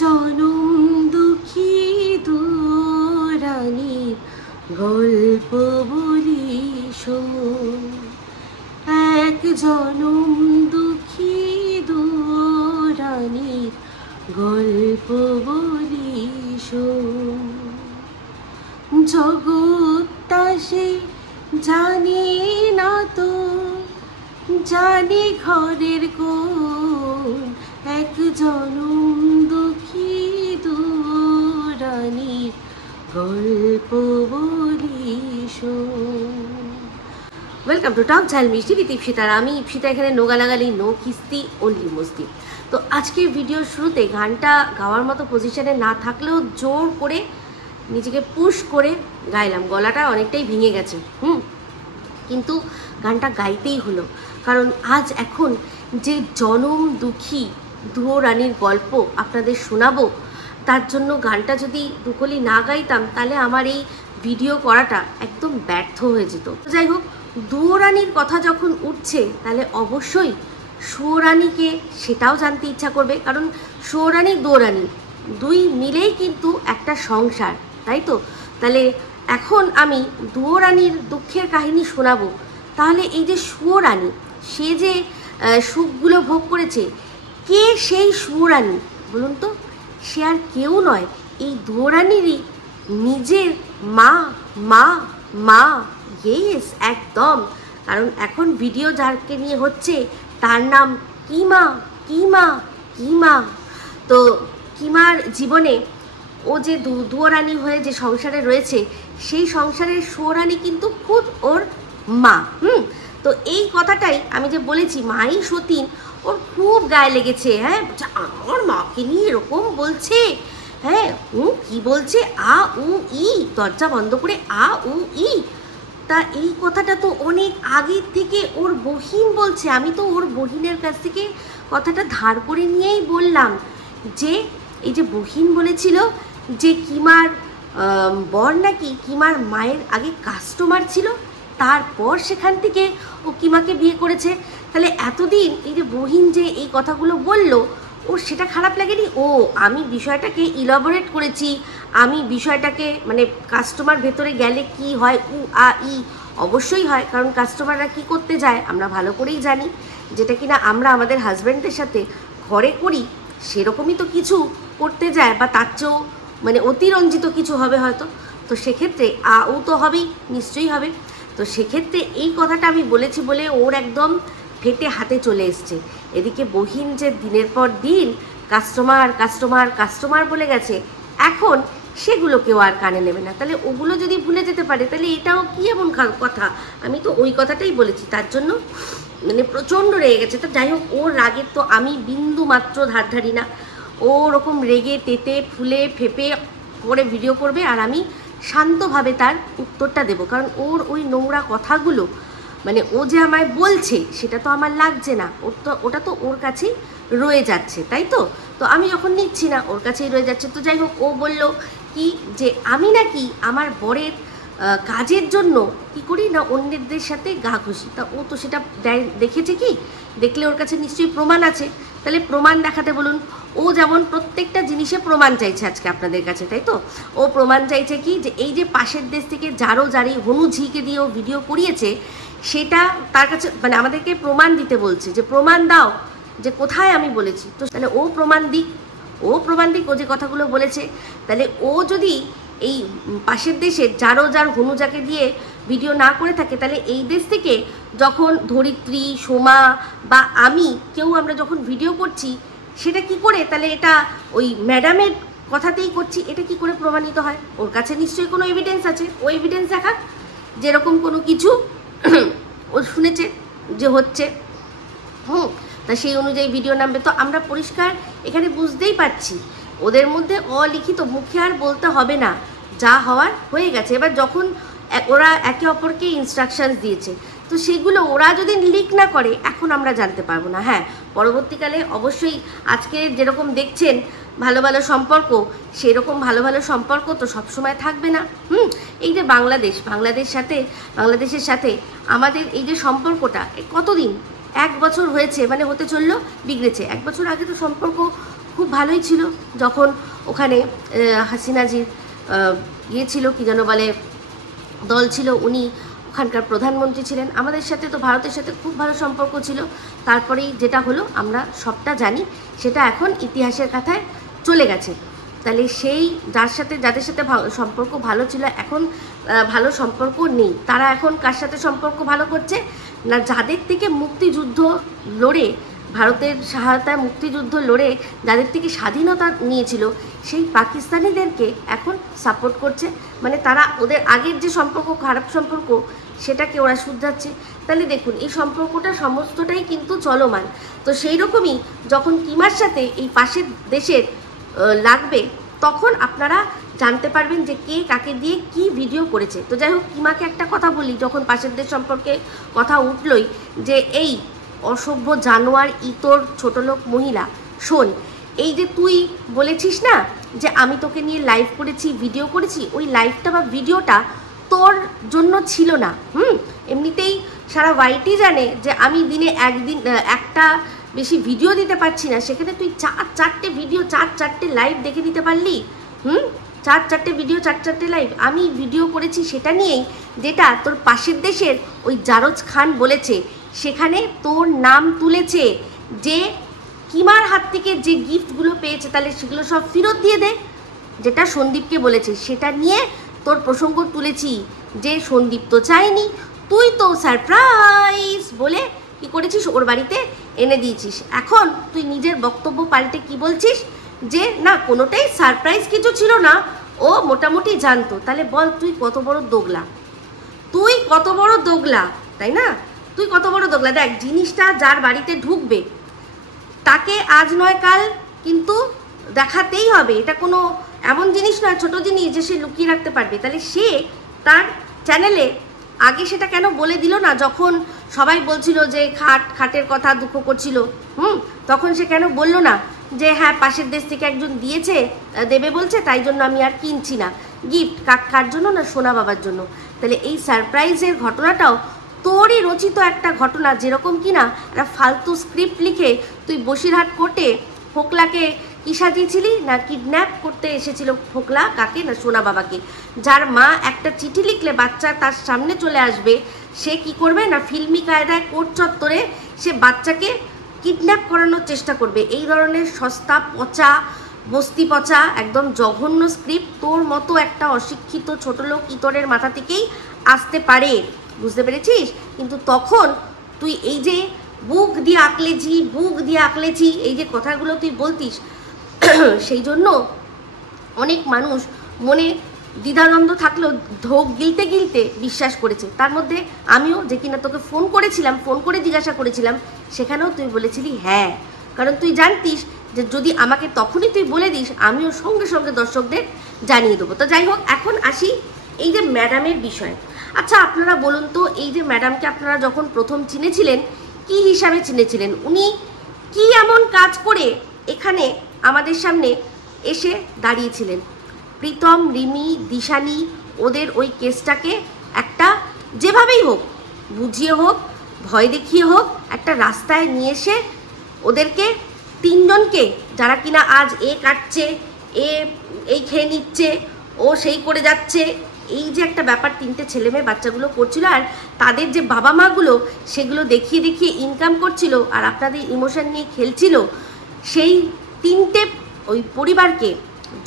জনম দুঃখী দুরানীর গল্প বলি শোন, এক জনম দুঃখী দুরানীর গল্প বলি শোন। জগৎটা সে জানে না তো, জানি ঘরের কোন, এক জনম দুঃখী দুরানীর গল্প বলি শোন। ওয়েলকাম টু টক ঝাল মিষ্টি উইথ ইপসিতার। আমি ইপসিতা, এখানে নো গালাগালি, নো কিস্তি, অনলি মস্তি। তো আজকের ভিডিওর শুরুতে গানটা গাওয়ার মতো পজিশনে না থাকলেও জোর করে নিজেকে পুশ করে গাইলাম। গলাটা অনেকটাই ভেঙে গেছে, কিন্তু গানটা গাইতেই হলো, কারণ আজ এখন যে জনম দুঃখী দুরানীর গল্প আপনাদের শোনাবো, তার জন্য গানটা যদি দুকলি না গাইতাম তাহলে আমার এই ভিডিও করাটা একদম ব্যর্থ হয়ে যেত। যাই হোক, দুরানীর কথা যখন উঠছে তাহলে অবশ্যই সুরানীকে সেটাও জানতে ইচ্ছা করবে, কারণ সুরানী দুরানী দুই মিলেই কিন্তু একটা সংসার, তাই তো? তাহলে এখন আমি দুরানীর দুঃখের কাহিনী শোনাবো। তাহলে এই যে সুরানী, সে যে সুখগুলো ভোগ করেছে, কে সেই সুরানী বলুন তো? সে আর কেউ নয়, এই দুরানীরই নিজের মা। মা মা ইয়েস, একদম। কারণ এখন ভিডিও যাকে নিয়ে হচ্ছে তার নাম কিমা। কিমা কিমা তো কিমার জীবনে ও যে দুরানী হয়ে যে সংসারে রয়েছে, সেই সংসারের সুরানী কিন্তু খুদ ওর মা। তো এই কথাটাই আমি যে বলেছি, মাই সতীন, ওর খুব গায়ে লেগেছে। হ্যাঁ, আমার মাকে নিয়ে এরকম বলছে। হ্যাঁ, কি বলছে? আ উ ই, দরজা বন্ধ করে আ উ ই। তা এই কথাটা তো অনেক আগের থেকে ওর বহিন বলছে। আমি তো ওর বহিনের কাছ থেকে কথাটা ধার করে নিয়েই বললাম যে এই যে বহিন বলেছিল যে কিমার বর নাকি কিমার মায়ের আগে কাস্টমার ছিল, তারপর সেখান থেকে ও কিমাকে বিয়ে করেছে। তাহলে এতদিন এই যে বহিন যে এই কথাগুলো বললো, ওর সেটা খারাপ লাগেনি? ও, আমি বিষয়টাকে ইলাবোরেট করেছি, আমি বিষয়টাকে মানে কাস্টমার ভেতরে গেলে কি হয়, উ আ ই অবশ্যই হয়, কারণ কাস্টমাররা কি করতে যায় আমরা ভালো করেই জানি, যেটা কিনা আমরা আমাদের হাজব্যান্ডের সাথে ঘরে করি সেরকমই তো কিছু করতে যায়, বা তার চেয়েও মানে অতিরঞ্জিত কিছু হবে হয়তো। তো সেক্ষেত্রে আ উ তো হবেই, নিশ্চয়ই হবে। তো সেক্ষেত্রে এই কথাটা আমি বলেছি বলে ওর একদম ফেটে হাতে চলে এসছে। এদিকে বহিন যে দিনের পর দিন কাস্টমার কাস্টমার কাস্টমার বলে গেছে, এখন সেগুলো কেউ আর কানে নেবে না। তাহলে ওগুলো যদি ভুলে যেতে পারে, তাহলে এটাও কি এমন কথা? আমি তো ওই কথাটাই বলেছি, তার জন্য মানে প্রচণ্ড রেগে গেছে। তো যাই হোক, ওর রাগের তো আমি বিন্দু মাত্র ধার ধারি না। ও ওরকম রেগে তেতে ফুলে ফেপে করে ভিডিও করবে, আর আমি শান্তভাবে তার উত্তরটা দেব, কারণ ওর ওই নোংরা কথাগুলো মানে ও যে আমায় বলছে সেটা তো আমার লাগছে না, ওটা তো ওর কাছেই রয়ে যাচ্ছে, তাই তো? তো আমি যখন নিচ্ছি না, ওর কাছেই রয়ে যাচ্ছে। তো যাই হোক, ও বলল কি যে আমি নাকি আমার বরের কাজের জন্য কি করি না অন্যদের সাথে গা ঘষি। তা ও তো সেটা দেখেছে, কি দেখলে ওর কাছে নিশ্চয়ই প্রমাণ আছে। তাহলে প্রমাণ দেখাতে বলুন। ও যেমন প্রত্যেকটা জিনিসে প্রমাণ চাইছে আজকে আপনাদের কাছে, তাই তো? ও প্রমাণ চাইছে কি, যে এই যে পাশের দেশ থেকে জারি হনুঝিকে দিয়ে ও ভিডিও করিয়েছে, সেটা তার কাছে মানে আমাদেরকে প্রমাণ দিতে বলছে, যে প্রমাণ দাও যে কোথায় আমি বলেছি। তো তাহলে ও প্রমাণ দিক, ও যে কথাগুলো বলেছে। তাহলে ও যদি এই পাশের দেশের জার হনুজাকে দিয়ে ভিডিও না করে থাকে, তাহলে এই দেশ থেকে যখন ধরিত্রী, সোমা বা আমি কেউ আমরা যখন ভিডিও করছি, সেটা কি করে তাহলে এটা ওই ম্যাডামের কথাতেই করছি, এটা কি করে প্রমাণিত হয়? ওর কাছে নিশ্চয়ই কোনো এভিডেন্স আছে, ও এভিডেন্স দেখাক, যেরকম কোনো কিছু ও শুনেছে যে হচ্ছে, তা সেই অনুযায়ী ভিডিও নামবে। তো আমরা পরিষ্কার এখানে বুঝতেই পারছি ওদের মধ্যে অলিখিত, মুখে আর বলতে হবে না, যা হওয়ার হয়ে গেছে। এবার যখন ওরা একে অপরকে ইনস্ট্রাকশনস দিয়েছে, তো সেগুলো ওরা যদি লিক না করে এখন আমরা জানতে পারবো না। হ্যাঁ, পরবর্তীকালে অবশ্যই আজকে যেরকম দেখছেন ভালো ভালো সম্পর্ক, সেরকম ভালো ভালো সম্পর্ক তো সবসময় থাকবে না। এই যে বাংলাদেশের সাথে আমাদের এই যে সম্পর্কটা কতদিন, 1 বছর হয়েছে, মানে হতে চললো বিগড়েছে। 1 বছর আগে তো সম্পর্ক খুব ভালোই ছিল যখন ওখানে হাসিনাজির ইয়ে ছিল, কি যেন বলে, দল ছিল, উনি ওখানকার প্রধানমন্ত্রী ছিলেন। আমাদের সাথে তো ভারতের সাথে খুব ভালো সম্পর্ক ছিল। তারপরেই যেটা হলো আমরা সবটা জানি, সেটা এখন ইতিহাসের কথায় চলে গেছে। তাহলে সেই যাদের সাথে সম্পর্ক ভালো ছিল এখন ভালো সম্পর্ক নেই, তারা এখন কার সাথে সম্পর্ক ভালো করছে না, যাদের থেকে মুক্তিযুদ্ধ লড়ে, ভারতের সহায়তায় মুক্তিযুদ্ধ লড়ে যাদের থেকে স্বাধীনতা নিয়েছিল সেই পাকিস্তানিদেরকে এখন সাপোর্ট করছে। মানে তারা ওদের আগের যে সম্পর্ক, খারাপ সম্পর্ক, সেটাকে ওরা শুধরাচ্ছে। তাহলে দেখুন এই সম্পর্কটা সমস্তটাই কিন্তু চলমান। তো সেই রকমই যখন কিমার সাথে এই পাশের দেশের লাগবে, তখন আপনারা জানতে পারবেন যে কে কাকে দিয়ে কি ভিডিও করেছে। তো যাই হোক, কিমাকে একটা কথা বলি, যখন পাশের দেশ সম্পর্কে কথা উঠলই, যে এই অসভ্য জানোয়ার ইতর ছোটলোক মহিলা, শোন, এই যে তুই বলেছিস না যে আমি তোকে নিয়ে লাইভ করেছি, ভিডিও করেছি, ওই লাইভটা বা ভিডিওটা তোর জন্য ছিল না। এমনিতেই সারা ওয়াইটি জানে যে আমি দিনে একটা বেশি ভিডিও দিতে পারছি না, সেখানে তুই চারটে ভিডিও, চারটে লাইভ দেখে দিতে পারলি। চারটে ভিডিও, চারটে লাইভ আমি ভিডিও করেছি, সেটা নিয়েই, যেটা তোর পাশের দেশের ওই জারজ খান বলেছে, সেখানে তোর নাম তুলেছে যে কিমার হাত থেকে যে গিফটগুলো পেয়েছে তাহলে সেগুলো সব ফেরত দিয়ে দে, যেটা সন্দীপকে বলেছে, সেটা নিয়ে তোর প্রসঙ্গ তুলেছি যে সন্দীপ তো চায়নি, তুই তো সারপ্রাইজ বলে কি করেছিস, ওর বাড়িতে এনে দিয়েছিস। এখন তুই নিজের বক্তব্য পাল্টে কি বলছিস যে না, কোনোটাই সারপ্রাইজ কিছু ছিল না, ও মোটামুটি জানতো। তাহলে বল তুই কত বড় দোগলা, তাই না? তুই কত বড় দোগলা। দেখ, জিনিসটা যার বাড়িতে ঢুকবে তাকে আজ নয় কাল কিন্তু দেখাতেই হবে। এটা কোনো এমন জিনিস নয়, ছোট জিনিস যে সে লুকিয়ে রাখতে পারবে। তাহলে সে তার চ্যানেলে আগে সেটা কেন বলে দিল না? যখন সবাই বলছিল যে খাটের কথা দুঃখ করছিল, তখন সে কেন বলল না যে হ্যাঁ পাশের দেশ থেকে একজন দেবে বলছে, তাই জন্য আমি আর কিনছি না গিফট। কার জন্য না, সোনা বাবার জন্য। তাহলে এই সারপ্রাইজের ঘটনাটাও তোরই রচিত একটা ঘটনা, যেরকম কিনা একটা ফালতু স্ক্রিপ্ট লিখে তুই বসিরহাট কোর্টে ফোকলাকে কি সাজিয়েছিলি না, কিডন্যাপ করতে এসেছিল ফোকলা কাকে না, সোনা বাবাকে। যার মা একটা চিঠি লিখলে বাচ্চা তার সামনে চলে আসবে, সে কি করবে না, ফিল্মি কায়দায় কোর্ট চত্বরে সে বাচ্চাকে কিডন্যাপ করানোর চেষ্টা করবে। এই ধরনের সস্তা পচা, বস্তি পচা, একদম জঘন্য স্ক্রিপ্ট তোর মতো একটা অশিক্ষিত ছোটলোক ইতরের মাথা থেকেই আসতে পারে, বুঝতে পেরেছিস? কিন্তু তখন তুই এই যে বুক দিয়ে আঁকলেছি এই যে কথাগুলো তুই বলতিস, সেই জন্য অনেক মানুষ মনে দ্বিধাদ্বন্দ্ব থাকলেও ঢোক গিলতে বিশ্বাস করেছে। তার মধ্যে আমিও, যে কিনা তোকে ফোন করে জিজ্ঞাসা করেছিলাম, সেখানেও তুই বলেছিলি হ্যাঁ, কারণ তুই জানতিস যে যদি আমাকে তখনই তুই বলে দিস, আমিও সঙ্গে সঙ্গে দর্শকদের জানিয়ে দেবো। তো যাই হোক, এখন আসি এই যে ম্যাডামের বিষয়। আচ্ছা আপনারা বলুন তো, এই যে ম্যাডামকে আপনারা যখন প্রথম চিনেছিলেন, কি হিসাবে চিনেছিলেন? উনি কি এমন কাজ করে এখানে আমাদের সামনে এসে দাঁড়িয়েছিলেন? প্রীতম, রিমি, দিশানি, ওদের ওই কেসটাকে একটা যেভাবেই হোক, বুঝিয়ে হোক, ভয় দেখিয়ে হোক, একটা রাস্তায় নিয়ে এসে ওদেরকে তিনজনকে, যারা কিনা আজ এ কাটছে, এই খেয়ে নিচ্ছে, ও সেই করে যাচ্ছে, এই যে একটা ব্যাপার তিনটে ছেলে মেয়ে বাচ্চাগুলো করছিল, আর তাদের যে বাবা মাগুলো সেগুলো দেখিয়ে ইনকাম করছিল আর আপনাদের ইমোশন নিয়ে খেলছিল, সেই তিনটে ওই পরিবারকে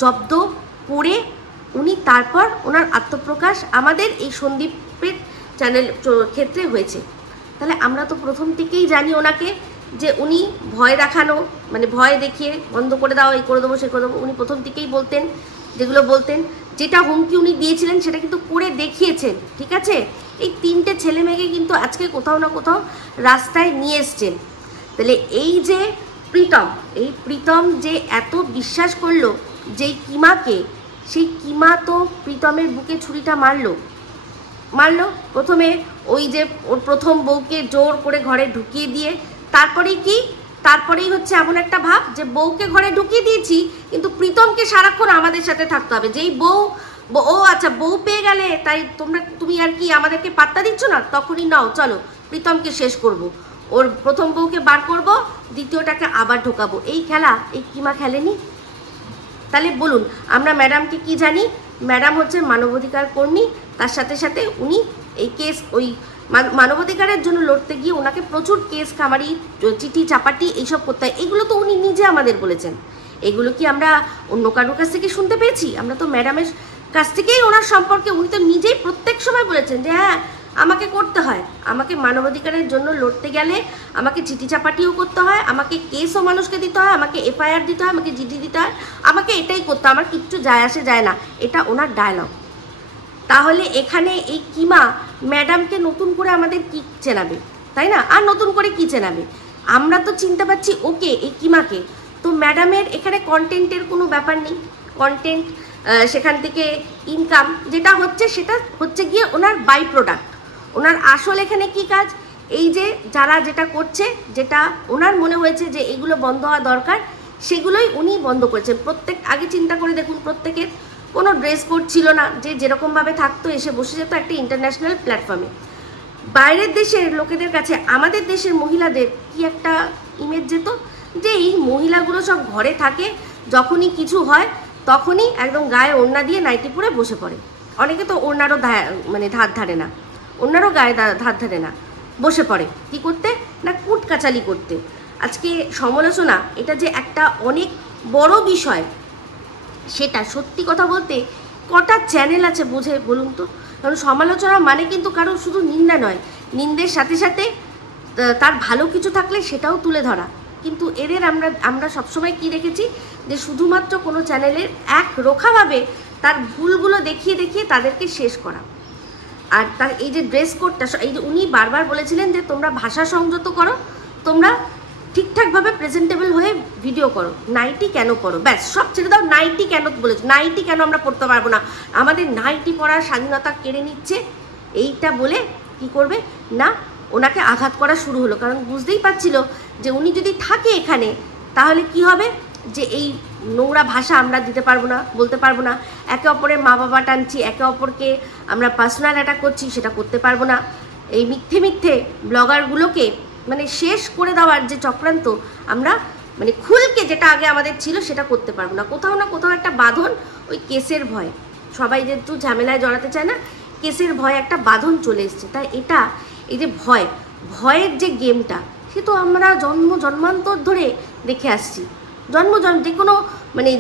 জব্দ করে উনি তারপর ওনার আত্মপ্রকাশ আমাদের এই সন্দীপের চ্যানেল ক্ষেত্রে হয়েছে। তাহলে আমরা তো প্রথম থেকেই জানি ওনাকে যে উনি ভয় দেখানো, মানে ভয় দেখিয়ে বন্ধ করে দাও, এই করে দেবো, সে করে দেবো, উনি প্রথম থেকেই বলতেন, যেগুলো বলতেন, যেটা হুমকি উনি দিয়েছিলেন সেটা কিন্তু করে দেখিয়েছেন। ঠিক আছে, এই তিনটে ছেলে মেয়েকে কিন্তু আজকে কোথাও না কোথাও রাস্তায় নিয়ে এসছেন। তাহলে এই যে প্রীতম যে এত বিশ্বাস করলো যেই কিমাকে, সেই কিমা তো প্রীতমের বুকে ছুরিটা মারলো। প্রথমে ওই যে ওর প্রথম বউকে জোর করে ঘরে ঢুকিয়ে দিয়ে, তারপরেই হচ্ছে এমন একটা ভাব যে বউকে ঘরে ঢুকিয়ে দিয়েছি, কিন্তু প্রীতমকে সারাক্ষণ আমাদের সাথে থাকতে হবে। যেই আচ্ছা বউ পেয়ে গেলে তাই তুমি আর কি আমাদেরকে পাত্তা দিচ্ছ না, তখনই নাও চলো প্রীতমকে শেষ করব। ওর প্রথম বউকে বার করব, দ্বিতীয়টাকে আবার ঢোকাবো, এই খেলা এই কিমা খেলেনি। তাহলে বলুন আমরা ম্যাডামকে কি জানি? ম্যাডাম হচ্ছে মানবাধিকার কর্মী, তার সাথে সাথে উনি এই কেস ওই মানবাধিকারের জন্য লড়তে গিয়ে ওনাকে প্রচুর কেস কামারি, চিঠি চাপাটি এইসব করতে হয়। এগুলো তো উনি নিজে আমাদের বলেছেন। এগুলো কি আমরা অন্য কারোর কাছ থেকে শুনতে পেয়েছি? আমরা তো ম্যাডামের কাছ থেকেই ওনার সম্পর্কে উনি তো নিজেই প্রত্যেক সময় বলেছেন যে হ্যাঁ আমাকে করতে হয়, আমাকে মানবাধিকারের জন্য লড়তে গেলে আমাকে চিঠি চাপাটিও করতে হয়, আমাকে কেসও মানুষকে দিতে হয়, আমাকে এফআইআর দিতে হয়, আমাকে জিডি দিতে হয়, আমাকে এটাই করতে হয়, আমার কিচ্ছু যায় আসে যায় না। এটা ওনার ডায়লগ। তাহলে এখানে এই কিমা ম্যাডামকে নতুন করে আমাদের কি চেনাবে, তাই না? আর নতুন করে কি চেনাবে? আমরা তো চিনতে পারছি ওকে, এই কিমাকে। তো ম্যাডামের এখানে কন্টেন্টের কোনো ব্যাপার নেই। কন্টেন্ট সেখান থেকে ইনকাম যেটা হচ্ছে সেটা হচ্ছে গিয়ে ওনার বাই প্রোডাক্ট। ওনার আসল এখানে কি কাজ? এই যে যারা যেটা করছে, যেটা ওনার মনে হয়েছে যে এগুলো বন্ধ হওয়া দরকার, সেগুলোই উনি বন্ধ করেছেন। প্রত্যেক আগে চিন্তা করে দেখুন, প্রত্যেকের কোনো ড্রেস কোড ছিল না, যে যেরকমভাবে থাকতো এসে বসে যেত একটা ইন্টারন্যাশনাল প্ল্যাটফর্মে। বাইরের দেশের লোকেদের কাছে আমাদের দেশের মহিলাদের কি একটা ইমেজ যেত, যে এই মহিলাগুলো সব ঘরে থাকে, যখনই কিছু হয় তখনই একদম গায়ে ওড়না দিয়ে নাইটি পরে বসে পড়ে। অনেকে তো ওড়নারও মানে ধার ধারে না, ওড়নারও গায়ে ধার ধারে না, বসে পড়ে কি করতে না, কুটকাচালি করতে। আজকে সমালোচনা এটা যে একটা অনেক বড় বিষয়, সেটা সত্যি কথা বলতে কটা চ্যানেল আছে বোঝে বলুন তো? কারণ সমালোচনা মানে কিন্তু কারো শুধু নিন্দা নয়, নিন্দের সাথে সাথে তার ভালো কিছু থাকলে সেটাও তুলে ধরা। কিন্তু এদের আমরা সবসময় কি দেখেছি, যে শুধুমাত্র কোনো চ্যানেলের এক রোখাভাবে তার ভুলগুলো দেখিয়ে দেখিয়ে তাদেরকে শেষ করা। আর তার এই যে ড্রেস কোডটা, এই যে উনি বারবার বলেছিলেন যে তোমরা ভাষা সংযত করো, তোমরা ঠিকঠাকভাবে প্রেজেন্টেবল হয়ে ভিডিও করো, নাইটি কেন পরো, ব্যাস সব ছেড়ে দাও। নাইটি কেন বলেছে, নাইটি কেন আমরা পড়তে পারবো না, আমাদের নাইটি পরার স্বাধীনতা কেড়ে নিচ্ছে, এইটা বলে কি করবে না ওনাকে আঘাত করা শুরু হলো। কারণ বুঝতেই পারছিল যে উনি যদি থাকে এখানে তাহলে কি হবে, যে এই নোংরা ভাষা আমরা দিতে পারবো না, বলতে পারবো না, একে অপরের মা বাবা টানছি, একে অপরকে আমরা পার্সোনাল অ্যাটাক করছি, সেটা করতে পারবো না। এই মিথ্যে মিথ্যে ব্লগারগুলোকে মানে শেষ করে দেওয়ার যে চক্রান্ত, আমরা মানে খুলকে যেটা আগে আমাদের ছিল সেটা করতে পারবো না। কোথাও না কোথাও একটা বাঁধন, ওই কেসের ভয়, সবাই যেহেতু ঝামেলায় জড়াতে চায় না, কেসের ভয় একটা বাঁধন চলে এসছে। তাই এটা এই যে ভয়ের যে গেমটা, সে তো আমরা জন্মান্তর ধরে দেখে আসছি।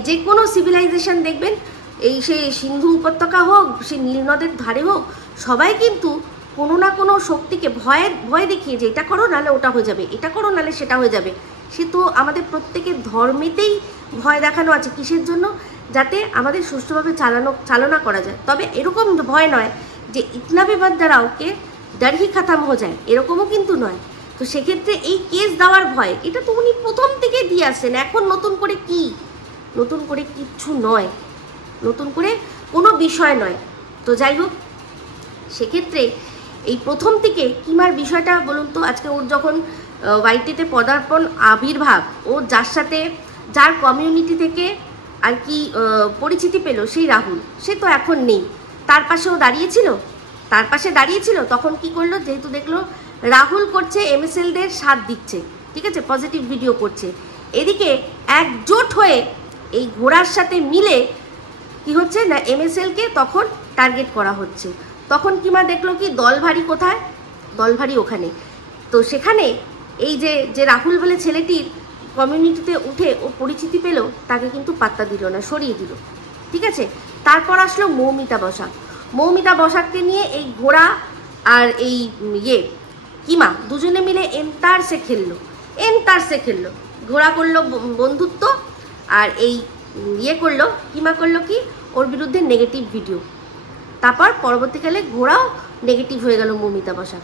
যে কোনো সিভিলাইজেশন দেখবেন, এই সে সিন্ধু উপত্যকা হোক, সে নীলনদের ধারে হোক, সবাই কিন্তু কোনো না কোনো শক্তিকে ভয় দেখিয়ে যে এটা করো নাহলে ওটা হয়ে যাবে, এটা করো নাহলে সেটা হয়ে যাবে। সে তো আমাদের প্রত্যেকের ধর্মেতেই ভয় দেখানো আছে। কিসের জন্য? যাতে আমাদের সুষ্ঠুভাবে চালনা করা যায়। তবে এরকম ভয় নয় যে ইতনা भी मत डराओ के डर ही खत्म हो जाए, এরকমও কিন্তু নয়। তো সেক্ষেত্রে এই কেস দেওয়ার ভয়, এটা তো উনি প্রথম থেকে দিয়ে আসছেন। এখন নতুন করে কিচ্ছু নয়, নতুন করে কোনো বিষয় নয়। তো যাই হোক, সেক্ষেত্রে এই প্রথম থেকে কিমার বিষয়টা বলুন তো, আজকে ওর যখন ওয়াইটিতে পদার্পণ আবির্ভাব, ও যার কমিউনিটি থেকে আর কি পরিচিতি পেল, সেই রাহুল, সে তো এখন নেই। তার পাশে দাঁড়িয়েছিল, তখন কি করলো, যেহেতু দেখলো রাহুল করছে এমএসএলদের সাথ দিচ্ছে, ঠিক আছে, পজিটিভ ভিডিও করছে, এদিকে একজোট হয়ে এই ঘোড়ার সাথে মিলে কি হচ্ছে না, এমএসএলকে তখন টার্গেট করা হচ্ছে। তখন কিমা দেখলো কি দল ভারী ওখানে। তো সেখানে এই যে রাহুল বলে ছেলেটির কমিউনিটিতে উঠে ও পরিচিতি পেল, তাকে কিন্তু পাত্তা দিল না, সরিয়ে দিল, ঠিক আছে। তারপর আসলো মৌমিতা বসাককে নিয়ে এই ঘোড়া আর এই কিমা দুজনে মিলে এন্তারসে খেললো, ঘোড়া করলো বন্ধুত্ব, আর এই করলো কিমা করলো কি ওর বিরুদ্ধে নেগেটিভ ভিডিও। তারপর পরবর্তীকালে ঘোড়াও নেগেটিভ হয়ে গেল মৌমিতা বসাক।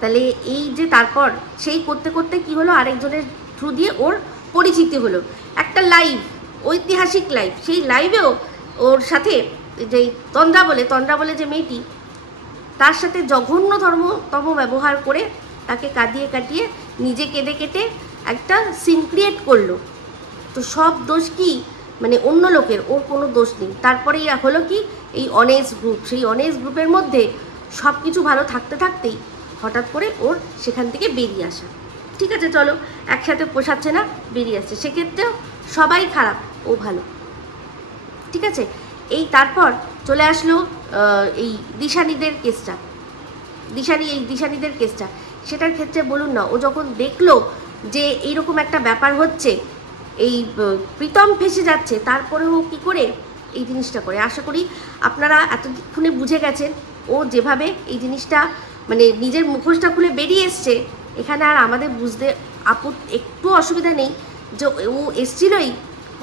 তাহলে এই যে তারপর সেই করতে করতে কি হলো, আরেকজনের থ্রু দিয়ে ওর পরিচিতি হলো, একটা লাইভ, ঐতিহাসিক লাইভ। সেই লাইভেও ওর সাথে যেই তন্দ্রা বলে যে মেয়েটি, তার সাথে জঘন্যতম ব্যবহার করে তাকে কাটিয়ে নিজে কেটে একটা সিন ক্রিয়েট করলো। তো সব দোষ কি মানে অন্য লোকের, ওর কোনো দোষ নেই। তারপরেই হলো কি এই অনেস্ট গ্রুপ, সেই অনেস্ট গ্রুপের মধ্যে সব কিছু ভালো থাকতেই হঠাৎ করে ওর সেখান থেকে বেরিয়ে আসা। ঠিক আছে চলো একসাথে পোষাচ্ছে না, বেরিয়ে আসছে, সেক্ষেত্রেও সবাই খারাপ, ও ভালো। ঠিক আছে, এই তারপর চলে আসলো এই দিশানিদের কেসটা, দিশানিদের কেসটা, সেটার ক্ষেত্রে বলুন না, ও যখন দেখলো যে এইরকম একটা ব্যাপার হচ্ছে, এই প্রীতম ফেসে যাচ্ছে, তারপরে ও কী করে এই জিনিসটা করে। আশা করি আপনারা এতক্ষণে বুঝে গেছেন ও যেভাবে এই জিনিসটা মানে নিজের মুখোশটা খুলে বেরিয়ে এসছে, এখানে আর আমাদের বুঝতে একটু অসুবিধা নেই যে ও এসছিলই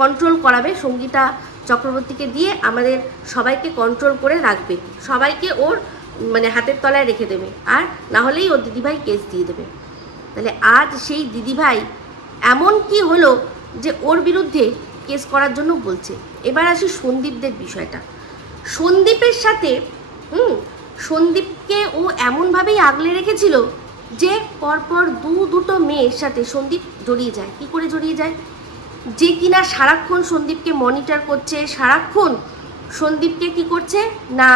কন্ট্রোল করাবে, সঙ্গীতা চক্রবর্তীকে দিয়ে আমাদের সবাইকে কন্ট্রোল করে রাখবে, সবাইকে ওর মানে হাতের তলায় রেখে দেবে, আর না হলেই ওর দিদিভাই কেস দিয়ে দেবে। তাহলে আজ সেই দিদিভাই এমন কি হলো যে ওর বিরুদ্ধে কেস করার জন্য বলছে। এবার আসি সন্দীপদের বিষয়টা। সন্দীপের সাথে সন্দীপকে ও এমনভাবেই আগলে রেখেছিল যে পরপর দুটো মেয়ের সাথে সন্দীপ জড়িয়ে যায়। কি করে জড়িয়ে যায়? যে কিনা সারাক্ষণ সন্দীপকে মনিটর করছে, সারাক্ষণ সন্দীপকে কি করছে না,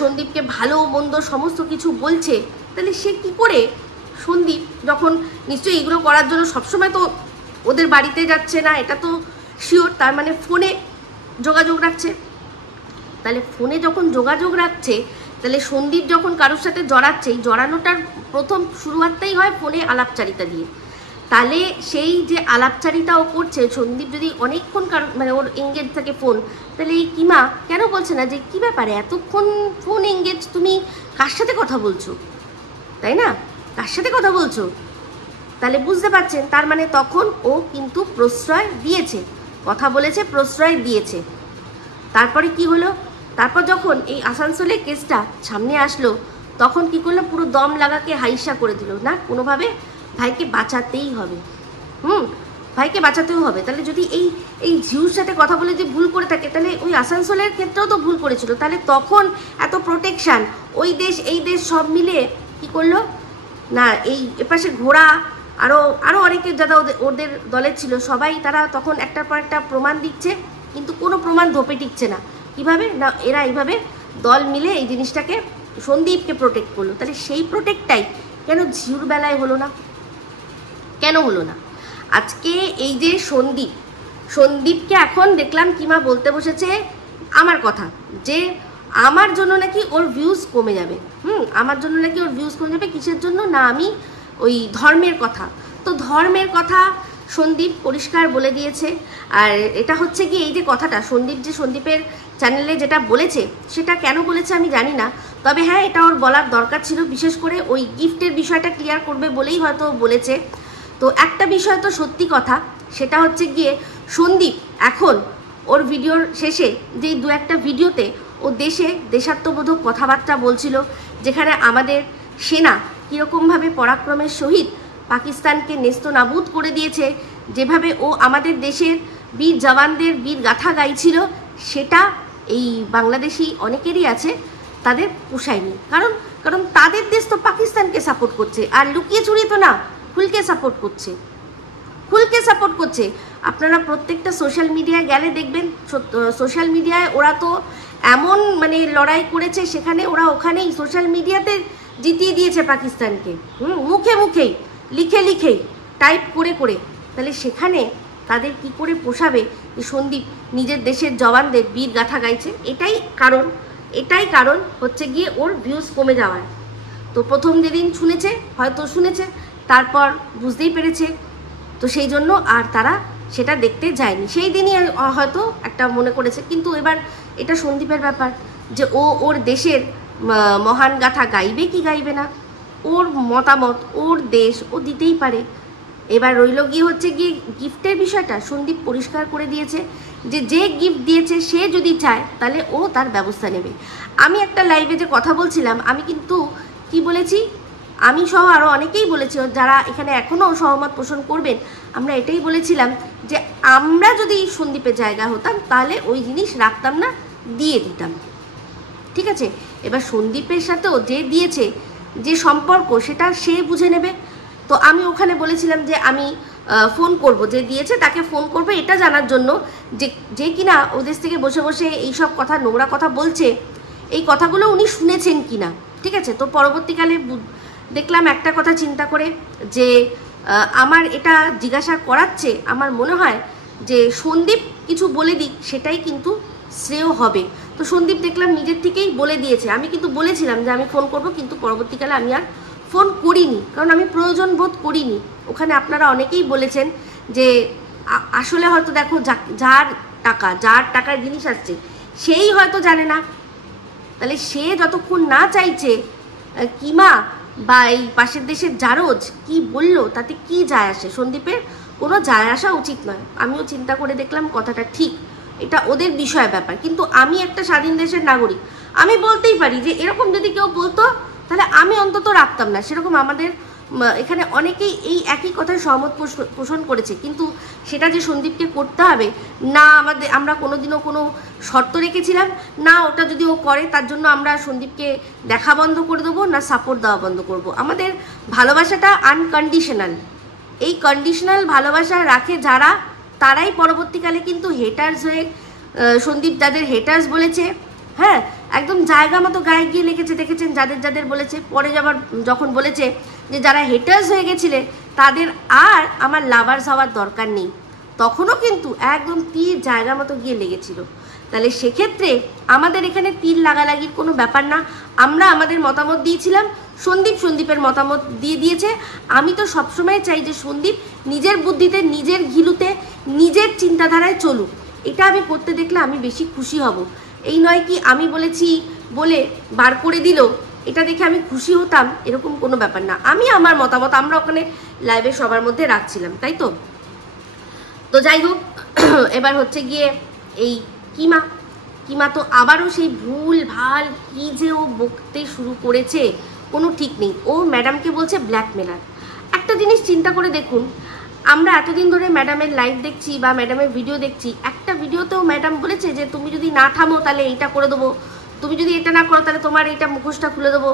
সন্দীপকে ভালো মন্দ সমস্ত কিছু বলছে। তাহলে সে কি করে, সন্দীপ যখন নিশ্চয়ই এগুলো করার জন্য সবসময় তো ওদের বাড়িতে যাচ্ছে না, এটা তো শিওর, তার মানে ফোনে যোগাযোগ রাখছে। তাহলে ফোনে যখন যোগাযোগ রাখছে, তাহলে সন্দীপ যখন কারোর সাথে জড়াচ্ছে, এই জড়ানোটার প্রথম শুরুয়াতটাই হয় ফোনে আলাপচারিতা দিয়ে। তাহলে সেই যে আলাপচারিতা ও করছে, সন্দীপ যদি অনেকক্ষণ মানে ওর এঙ্গেজ থাকে ফোন, তাহলে এই কিমা কেন বলছে না যে কী ব্যাপারে এতক্ষণ ফোন এঙ্গেজ, তুমি কার সাথে কথা বলছো, তাই না, কার সাথে কথা বলছো? তাহলে বুঝতে পারছেন, তার মানে তখন ও কিন্তু প্রশ্রয় দিয়েছে, কথা বলেছে, প্রশ্রয় দিয়েছে। তারপরে কি হলো, তারপর যখন এই আসানসোলের কেসটা সামনে আসলো, তখন কি করলো, পুরো দম লাগাকে হাইসা করে দিল, না কোনোভাবে ভাইকে বাঁচাতেই হবে, ভাইকে বাঁচাতেও হবে। তাহলে যদি এই ঝিউর সাথে কথা বলে যে ভুল করে থাকে, তাহলে ওই আসানসোলের ক্ষেত্রেও তো ভুল করেছিল। তাহলে তখন এত প্রোটেকশান, ওই দেশ এই দেশ সব মিলে কি করলো না, এই এপাশে ঘোড়া আরও অনেকে যারা ওদের দলের ছিল, সবাই তারা তখন একটার পর একটা প্রমাণ দিচ্ছে, কিন্তু কোনো প্রমাণ ধোপে টিকছে না। কীভাবে না, এরা এইভাবে দল মিলে এই জিনিসটাকে সন্দীপকে প্রোটেক্ট করলো। তাহলে সেই প্রোটেক্টটাই কেন ঝিউর বেলায় হলো না, কেন হলো না? আজকে এই যে সন্দীপকে এখন দেখলাম কিমা বলতে বসেছে আমার কথা, যে আমার জন্য নাকি ওর ভিউজ কমে যাবে, আমার জন্য নাকি ওর ভিউজ কমে যাবে। কিসের জন্য না, আমি ওই ধর্মের কথা, তো ধর্মের কথা সন্দীপ পরিষ্কার বলে দিয়েছে। আর এটা হচ্ছে কি, এই যে কথাটা সন্দীপের চ্যানেলে যেটা বলেছে, সেটা কেন বলেছে আমি জানি না, তবে হ্যাঁ এটা ওর বলার দরকার ছিল, বিশেষ করে ওই গিফটের বিষয়টা ক্লিয়ার করবে বলেই হয়তো বলেছে। তো একটা বিষয় তো সত্যি কথা, সেটা হচ্ছে গিয়ে সন্দীপ এখন ওর ভিডিওর শেষে যে দু একটা ভিডিওতে ও দেশাত্মবোধক কথাবার্তা বলছিল, যেখানে আমাদের সেনা কীরকমভাবে পরাক্রমের সহিত পাকিস্তানকে নেস্তনাবুদ করে দিয়েছে, যেভাবে ও আমাদের দেশের বীর জওয়ানদের বীর গাথা গাইছিল, সেটা এই বাংলাদেশি অনেকেরই আছে, তাদের পোষায়নি। কারণ তাদের দেশ তো পাকিস্তানকে সাপোর্ট করছে, আর লুকিয়ে চুরিয়ে তো না, খুলকে সাপোর্ট করছে। আপনারা প্রত্যেকটা সোশ্যাল মিডিয়ায় গেলে দেখবেন, সোশ্যাল মিডিয়ায় ওরা তো এমন মানে লড়াই করেছে, সেখানে ওরা ওখানেই সোশ্যাল মিডিয়াতে জিতিয়ে দিয়েছে পাকিস্তানকে, মুখেই লিখেই টাইপ করে। তাহলে সেখানে তাদের কি করে পোষাবে যে সন্দীপ নিজের দেশের জওয়ানদের বীর গাথা গাইছে? এটাই কারণ হচ্ছে গিয়ে ওর ভিউজ কমে যাওয়ার। তো প্রথম যেদিন শুনেছে, তারপর বুঝতেই পেরেছে, তো সেই জন্য আর তারা সেটা দেখতে যায়নি, সেই দিনই হয়তো একটা মনে করেছে। কিন্তু এবার এটা সন্দীপের ব্যাপার, যে ওর দেশের মহান গাথা গাইবে কি গাইবে না, ওর মতামত, ওর দেশ ও দিতেই পারে। এবার রইল গিয়ে হচ্ছে গিয়ে গিফটের বিষয়টা। সন্দীপ পরিষ্কার করে দিয়েছে যে গিফট দিয়েছে সে যদি চায় তাহলে ও তার ব্যবস্থা নেবে। আমি একটা লাইভে যে কথা বলছিলাম, আমি কিন্তু কি বলেছি, আমি সহ আরও অনেকেই বলেছি, যারা এখানে এখনও সহমত পোষণ করবেন, আমরা এটাই বলেছিলাম যে আমরা যদি সন্দীপের জায়গা হতাম তাহলে ওই জিনিস রাখতাম না, দিয়ে দিতাম। ঠিক আছে, এবার সন্দীপের সাথেও যে দিয়েছে যে সম্পর্ক, সেটা সে বুঝে নেবে। তো আমি ওখানে বলেছিলাম যে আমি ফোন করব, যে দিয়েছে তাকে ফোন করবো, এটা জানার জন্য যে কিনা ওদের থেকে বসে এইসব কথা, নোংরা কথা বলছে, এই কথাগুলো উনি শুনেছেন কিনা। ঠিক আছে, তো পরবর্তীকালে দেখলাম একটা কথা চিন্তা করে, যে আমার এটা জিজ্ঞাসা করাচ্ছে, আমার মনে হয় যে সন্দীপ কিছু বলে দিক, সেটাই কিন্তু শ্রেয় হবে। তো সন্দীপ দেখলাম নিজের থেকেই বলে দিয়েছে। আমি কিন্তু বলেছিলাম যে আমি ফোন করব, কিন্তু পরবর্তীকালে আমি আর ফোন করিনি, কারণ আমি প্রয়োজন বোধ করিনি। ওখানে আপনারা অনেকেই বলেছেন যে আসলে হয়তো দেখো যার টাকার জিনিস আসছে সেই হয়তো জানে না, তাহলে সে যতক্ষণ না চাইছে কিমা বা এই পাশের দেশের জারজ কি বললো তাতে কি যায় আসে? সন্দীপের কোনো যায় আসা উচিত নয়। আমিও চিন্তা করে দেখলাম কথাটা ঠিক, এটা ওদের বিষয় ব্যাপার, কিন্তু আমি একটা স্বাধীন দেশের নাগরিক, আমি বলতেই পারি যে এরকম যদি কেউ বলতো তাহলে আমি অন্তত রাখতাম না। সেরকম আমাদের এখানে অনেকেই এই একই কথায় সহমত পোষণ করেছে, কিন্তু সেটা যে সন্দীপকে করতে হবে না, আমরা কোনোদিনও কোনো শর্ত রেখেছিলাম না। ওটা যদি ও করে তার জন্য আমরা সন্দীপকে দেখা বন্ধ করে দেবো, না সাপোর্ট দেওয়া বন্ধ করব। আমাদের ভালোবাসাটা আনকন্ডিশনাল। এই কন্ডিশনাল ভালোবাসা রাখে যারা, তারাই পরবর্তীকালে কিন্তু হেটার্স হয়ে, সন্দীপ যাদের হেটার্স বলেছে, হ্যাঁ একদম জায়গা মতো গায়ে গিয়ে লেগেছে, দেখেছেন যাদের বলেছে। পরে যখন বলেছে যে যারা হেটার্স হয়ে গেছিলে তাদের আর আমার লাভার্স হওয়ার দরকার নেই, তখনও কিন্তু একদম তীর জায়গা মতো গিয়ে লেগেছিল। তাহলে সেক্ষেত্রে আমাদের এখানে তীর লাগালাগির কোনো ব্যাপার না। আমরা আমাদের মতামত দিয়েছিলাম, সন্দীপের মতামত দিয়েছে। আমি তো সবসময় চাই যে সন্দীপ নিজের বুদ্ধিতে, নিজের ঘিলুতে, নিজের চিন্তাধারায় চলুক। এটা আমি করতে দেখলে আমি বেশি খুশি হব। এই নয় কি আমি বলেছি বলে বার করে দিল, এটা দেখে আমি খুশি হতাম, এরকম কোনো ব্যাপার না। আমি আমার মতামত আমরা ওখানে লাইভে সবার মধ্যে রাখছিলাম, তাই তো। তো যাই হোক, এবার হচ্ছে গিয়ে এই কিমা তো আবারও সেই ভুল ভাল কি যে ও বকতে শুরু করেছে, কোনো ঠিক নেই। ও ম্যাডামকে বলছে ব্ল্যাকমেলার। একটা জিনিস চিন্তা করে দেখুন, আমরা এতদিন ধরে ম্যাডামের লাইভ দেখছি বা ম্যাডামের ভিডিও দেখছি, একটা ভিডিওতেও ম্যাডাম বলেছে যে তুমি যদি না থামো তাহলে এইটা করে দেবো, তুমি যদি এটা না করো তাহলে তোমার এইটা মুখোশটা খুলে দেবো,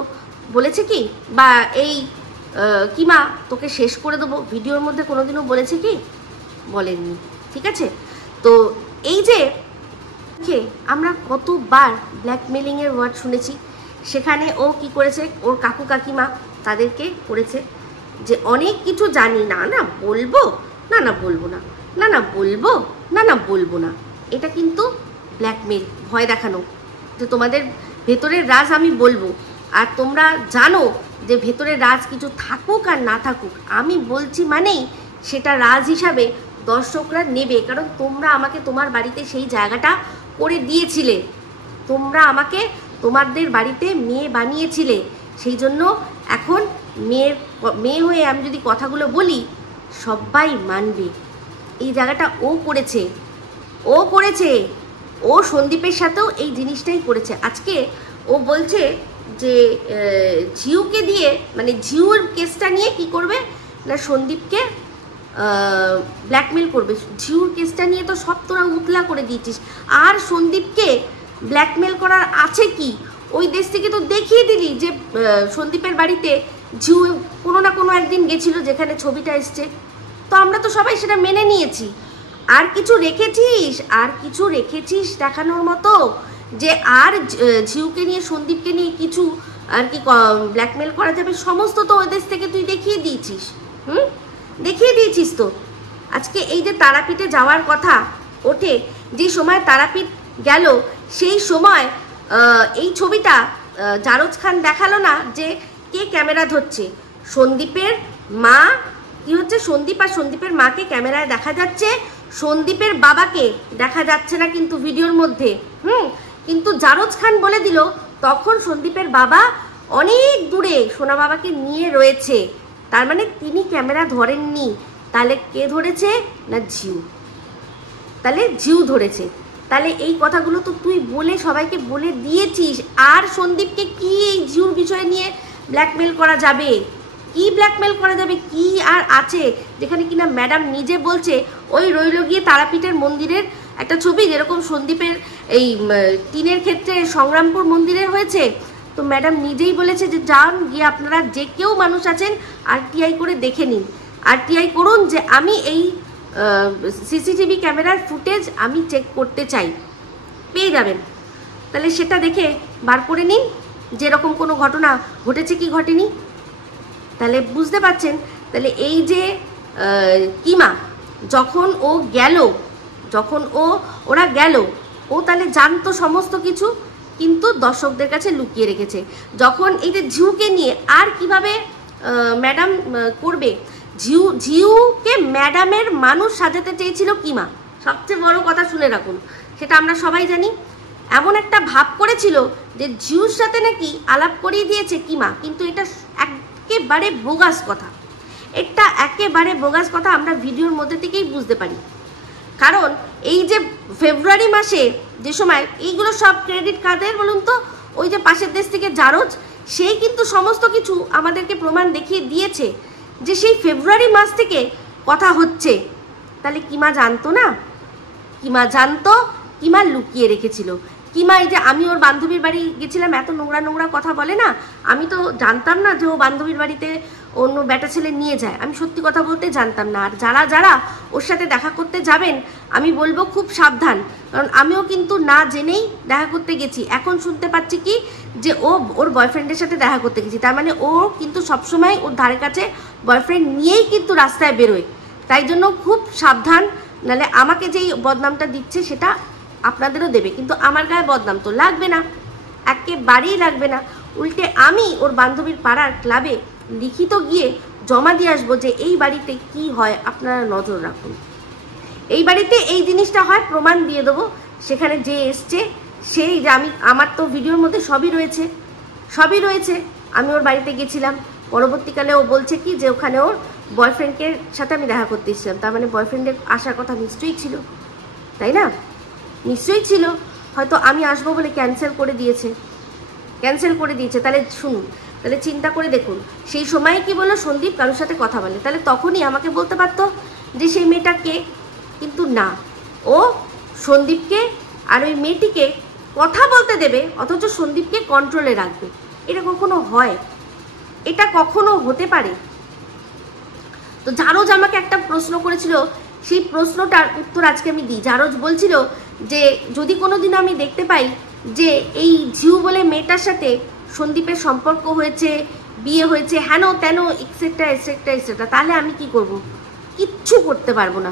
বলেছে কি? বা এই কিমা তোকে শেষ করে দেবো, ভিডিওর মধ্যে কোনোদিনও বলেছে কি? বলেননি, ঠিক আছে। তো এই যে আমরা কতবার ব্ল্যাকমেলিংয়ের ওয়ার্ড শুনেছি, সেখানে ও কি করেছে, ওর কাকু কাকিমা তাদেরকে করেছে যে অনেক কিছু জানি না, না বলবো, না বলবো না, না বলবো, না বলবো না। এটা কিন্তু ব্ল্যাকমেল, ভয় দেখানো যে তোমাদের ভেতরের রাজ আমি বলবো, আর তোমরা জানো যে ভেতরের রাজ কিছু থাকুক আর না থাকুক, আমি বলছি মানেই সেটা রাজ হিসাবে দর্শকরা নেবে, কারণ তোমরা আমাকে তোমার বাড়িতে সেই জায়গাটা করে দিয়েছিলে, তোমরা আমাকে তোমাদের বাড়িতে মেয়ে বানিয়েছিলে, সেই জন্য এখন মেয়ে হয়ে আমি যদি কথাগুলো বলি সবাই মানবে। এই জায়গাটা ও করেছে, ও সন্দীপের সাথেও এই জিনিসটাই করেছে। আজকে ও বলছে যে ঝিউকে দিয়ে, মানে ঝিউর কেসটা নিয়ে কি করবে না, সন্দীপকে ব্ল্যাকমেল করবে। ঝিউর কেসটা নিয়ে তো সব তোরা উতলা করে দিয়েছিস, আর সন্দীপকে ব্ল্যাকমেল করার আছে কি? ওই দেশ থেকে তো দেখিয়ে দিলি যে সন্দীপের বাড়িতে ঝিউ কোনো না কোনো একদিন গেছিল, যেখানে ছবিটা এসছে, তো আমরা তো সবাই সেটা মেনে নিয়েছি। আর কিছু রেখেছিস দেখানোর মতো যে আর ঝিউকে নিয়ে, সন্দীপকে নিয়ে কিছু আর কি ব্ল্যাকমেল করা যাবে? সমস্ত তো ওই দেশ থেকে তুই দেখিয়ে দিয়েছিস তো। আজকে এই যে তারাপীঠে যাওয়ার কথা ওঠে, যে সময় তারাপীঠ গেল সেই সময় এই ছবিটা জারজ খান দেখালো না যে কে ক্যামেরা ধরছে, সন্দীপের মা কি হচ্ছে, সন্দীপ আর সন্দীপের মাকে ক্যামেরায় দেখা যাচ্ছে, সন্দীপের বাবাকে দেখা যাচ্ছে না কিন্তু ভিডিওর মধ্যে। কিন্তু জারজ খান বলে দিল তখন সন্দীপের বাবা অনেক দূরে সোনা বাবাকে নিয়ে রয়েছে, তার মানে তিনি ক্যামেরা ধরেননি। তাহলে কে ধরেছে না ঝিউ ধরেছে। তাহলে এই কথাগুলো তো তুই বলে সবাইকে বলে দিয়েছিস, আর সন্দীপকে কি এই ঝিউর বিষয় নিয়ে ব্ল্যাকমেল করা যাবে? কি আর আছে যেখানে কিনা ম্যাডাম নিজে বলছে ওই রইল গিয়ে তারাপীঠের মন্দিরের একটা ছবি, যেরকম সন্দীপের এই টিনের ক্ষেত্রে সংগ্রামপুর মন্দিরের হয়েছে, তো ম্যাডাম নিজেই বলেছে যে যান গিয়ে আপনারা যে কেউ মানুষ আছেন আরটিআই করে দেখে নিন, আরটিআই করুন যে আমি এই সিসিটিভি ক্যামেরার ফুটেজ আমি চেক করতে চাই, পেয়ে যাবেন। তাহলে সেটা দেখে বার করে নিন যেরকম কোনো ঘটনা ঘটেছে কি ঘটেনি। তাহলে বুঝতে পারছেন তাহলে এই যে কিমা যখন ও গেল, যখন ওরা গেল, ও তাহলে জানতো সমস্ত কিছু, কিন্তু দর্শকদের কাছে লুকিয়ে রেখেছে। যখন এই যে ঝিউকে নিয়ে আর কিভাবে ম্যাডাম করবে, ঝিউকে ম্যাডামের মানুষ সাজাতে চেয়েছিল কিমা। সবচেয়ে বড় কথা শুনে রাখুন, সেটা আমরা সবাই জানি। এমন একটা ভাব করেছিল যে ঝিউর সাথে নাকি আলাপ করিয়ে দিয়েছে কিমা, কিন্তু এটা একেবারে বোগাস কথা। এটা একেবারে বোগাস কথা, আমরা ভিডিওর মধ্যে থেকেই বুঝতে পারি। কারণ এই যে ফেব্রুয়ারি মাসে যে সময় এইগুলো সব ক্রেডিট কাদের বলুন তো, ওই যে পাশের দেশ থেকে জারজ, সেই কিন্তু সমস্ত কিছু আমাদেরকে প্রমাণ দেখিয়ে দিয়েছে যে সেই ফেব্রুয়ারি মাস থেকে কথা হচ্ছে। তাহলে কিমা জানতো না? কিমা জানতো, কিমা লুকিয়ে রেখেছিল। কিমা এই যে আমি ওর বান্ধবীর বাড়ি গেছিলাম, এত নোংরা নোংরা কথা বলে না, আমি তো জানতাম না যে ও বান্ধবীর বাড়িতে অন্য ব্যাটা ছেলে নিয়ে যায়। আমি সত্যি কথা বলতে জানতাম না। আর যারা যারা ওর সাথে দেখা করতে যাবেন, আমি বলবো খুব সাবধান, কারণ আমিও কিন্তু না জেনেই দেখা করতে গেছি। এখন শুনতে পাচ্ছি কি যে ওর বয়ফ্রেন্ডের সাথে দেখা করতে গেছি, তার মানে ও কিন্তু সবসময় ওর ধারে কাছে বয়ফ্রেন্ড নিয়েই কিন্তু রাস্তায় বেরোয়। তাই জন্য খুব সাবধান, নাহলে আমাকে যেই বদনামটা দিচ্ছে সেটা আপনাদেরও দেবে, কিন্তু আমার গায়ে বদনাম তো লাগবে না, একেবারেই লাগবে না। উল্টে আমি ওর বান্ধবীর পাড়ার ক্লাবে লিখিত গিয়ে জমা দিয়ে আসবো যে এই বাড়িতে কি হয় আপনারা নজর রাখুন, এই বাড়িতে এই জিনিসটা হয়, প্রমাণ দিয়ে দেবো। সেখানে যে এসছে সেই যে আমার তো ভিডিওর মধ্যে সবই রয়েছে। আমি ওর বাড়িতে গেছিলাম, পরবর্তীকালে ও বলছে কি যে ওখানে ওর বয়ফ্রেন্ডের সাথে আমি দেখা করতে এসেছিলাম। তার মানে বয়ফ্রেন্ডের আসার কথা নিশ্চয়ই ছিল, তাই না? নিশ্চয়ই ছিল। হয়তো আমি আসবো বলে ক্যান্সেল করে দিয়েছে। তাহলে শুনুন, তাহলে চিন্তা করে দেখুন, সেই সময় কি বললো সন্দীপ কারোর সাথে কথা বলে, তাহলে তখনই আমাকে বলতে পারতো যে সেই মেয়েটা কে। কিন্তু না, ও সন্দীপকে আর ওই মেয়েটিকে কথা বলতে দেবে, অথচ সন্দীপকে কন্ট্রোলে রাখবে। এটা কখনো হয়? এটা কখনো হতে পারে? তো জারজ আমাকে একটা প্রশ্ন করেছিল, সেই প্রশ্নটার উত্তর আজকে আমি দিই। জারজ বলছিল যে যদি কোনো দিন আমি দেখতে পাই যে এই ঝিউ বলে মেয়েটার সাথে সন্দীপের সম্পর্ক হয়েছে, বিয়ে হয়েছে, হেন তেন এক্সেট্রা এক্সেট্রা এক্সেট্রা, তাহলে আমি কি করব? কিচ্ছু করতে পারবো না।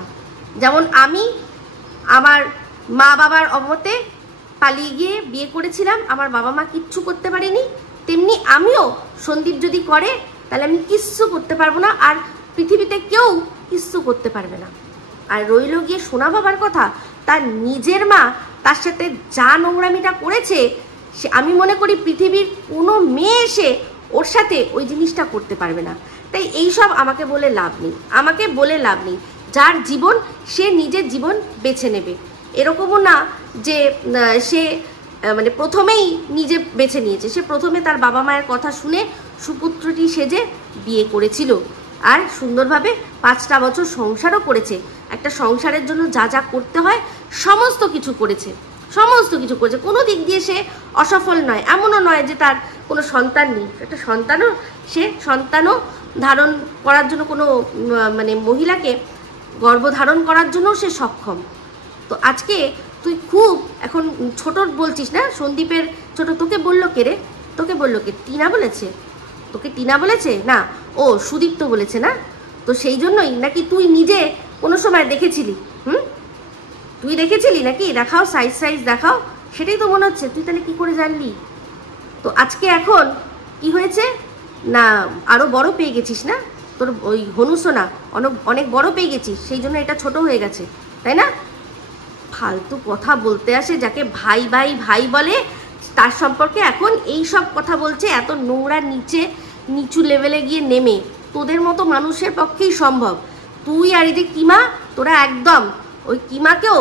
যেমন আমি আমার মা বাবার অমতে পালিয়ে গিয়ে বিয়ে করেছিলাম, আমার বাবা মা কিচ্ছু করতে পারেনি, তেমনি আমিও সন্দীপ যদি করে তাহলে আমি কিচ্ছু করতে পারবো না, আর পৃথিবীতে কেউ কিচ্ছু করতে পারবে না। আর রইল গিয়ে সোনা বাবার কথা, তার নিজের মা তার সাথে যা নোংরামিটা করেছে, সে আমি মনে করি পৃথিবীর কোনো মেয়ে এসে ওর সাথে ওই জিনিসটা করতে পারবে না। তাই এইসব আমাকে বলে লাভ নেই। যার জীবন সে নিজের জীবন বেছে নেবে। এরকমও না যে সে মানে প্রথমেই নিজে বেছে নিয়েছে, সে প্রথমে তার বাবা মায়ের কথা শুনে সুপুত্রটি সেজে বিয়ে করেছিল, আর সুন্দরভাবে 5টা বছর সংসারও করেছে। একটা সংসারের জন্য যা যা করতে হয় সমস্ত কিছু করেছে। কোনো দিক দিয়ে সে অসফল নয়। এমনও নয় যে তার কোনো সন্তান নেই, একটা সন্তানও ধারণ করার জন্য, কোনো মানে মহিলাকে গর্ভধারণ করার জন্য সে সক্ষম। তো আজকে তুই খুব এখন ছোট বলছিস না, সন্দীপের ছোট, তোকে বললো কে রে? টিনা বলেছে? তোকে টিনা বলেছে না, ও সুদীপ্ত বলেছে না? তো সেই জন্যই নাকি তুই নিজে কোনো সময় দেখেছিলি? তুই দেখেছিলি নাকি? দেখাও, সাইজ দেখাও। সেটাই তো মনে হচ্ছে। তুই তাহলে কি করে জানলি? তো আজকে এখন কি হয়েছে না, আরও বড় পেয়ে গেছিস না, তোর ওই হনুসোনা অনেক বড় পেয়ে গেছিস, সেই জন্য এটা ছোট হয়ে গেছে, তাই না? ফালতু কথা বলতে আসে, যাকে ভাই বলে তার সম্পর্কে এখন এই সব কথা বলছে। এত নোংরা নিচু লেভেলে গিয়ে নেমে তোদের মতো মানুষের পক্ষেই সম্ভব। তুই আর এই যে কিমা, তোরা একদম ওই কিমাকেও,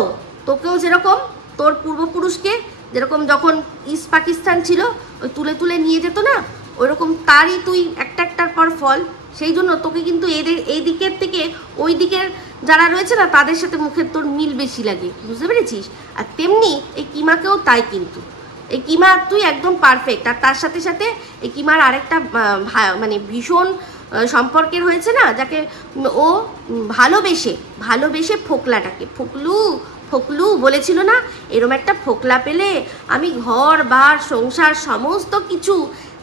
তোকেও যেরকম তোর পূর্বপুরুষকে যেরকম যখন ইস্ট পাকিস্তান ছিল ওই তুলে নিয়ে যেত না, ওইরকম তারই তুই একটার পর ফল। সেই জন্য তোকে কিন্তু এই দিকের থেকে ওই দিকের যারা রয়েছে না, তাদের সাথে মুখের তোর মিল বেশি লাগে, বুঝতে পেরেছিস? আর তেমনি এই কিমাকেও তাই। কিন্তু এই কিমা তুই একদম পারফেক্ট। আর তার সাথে সাথে এই কিমার আরেকটা মানে ভীষণ সম্পর্কের হয়েছে না, যাকে ও ভালোবেসে ফোকলাটাকে ফোকলু বলেছিল না, এরম একটা ফোকলা পেলে আমি ঘর বার সংসার সমস্ত কিছু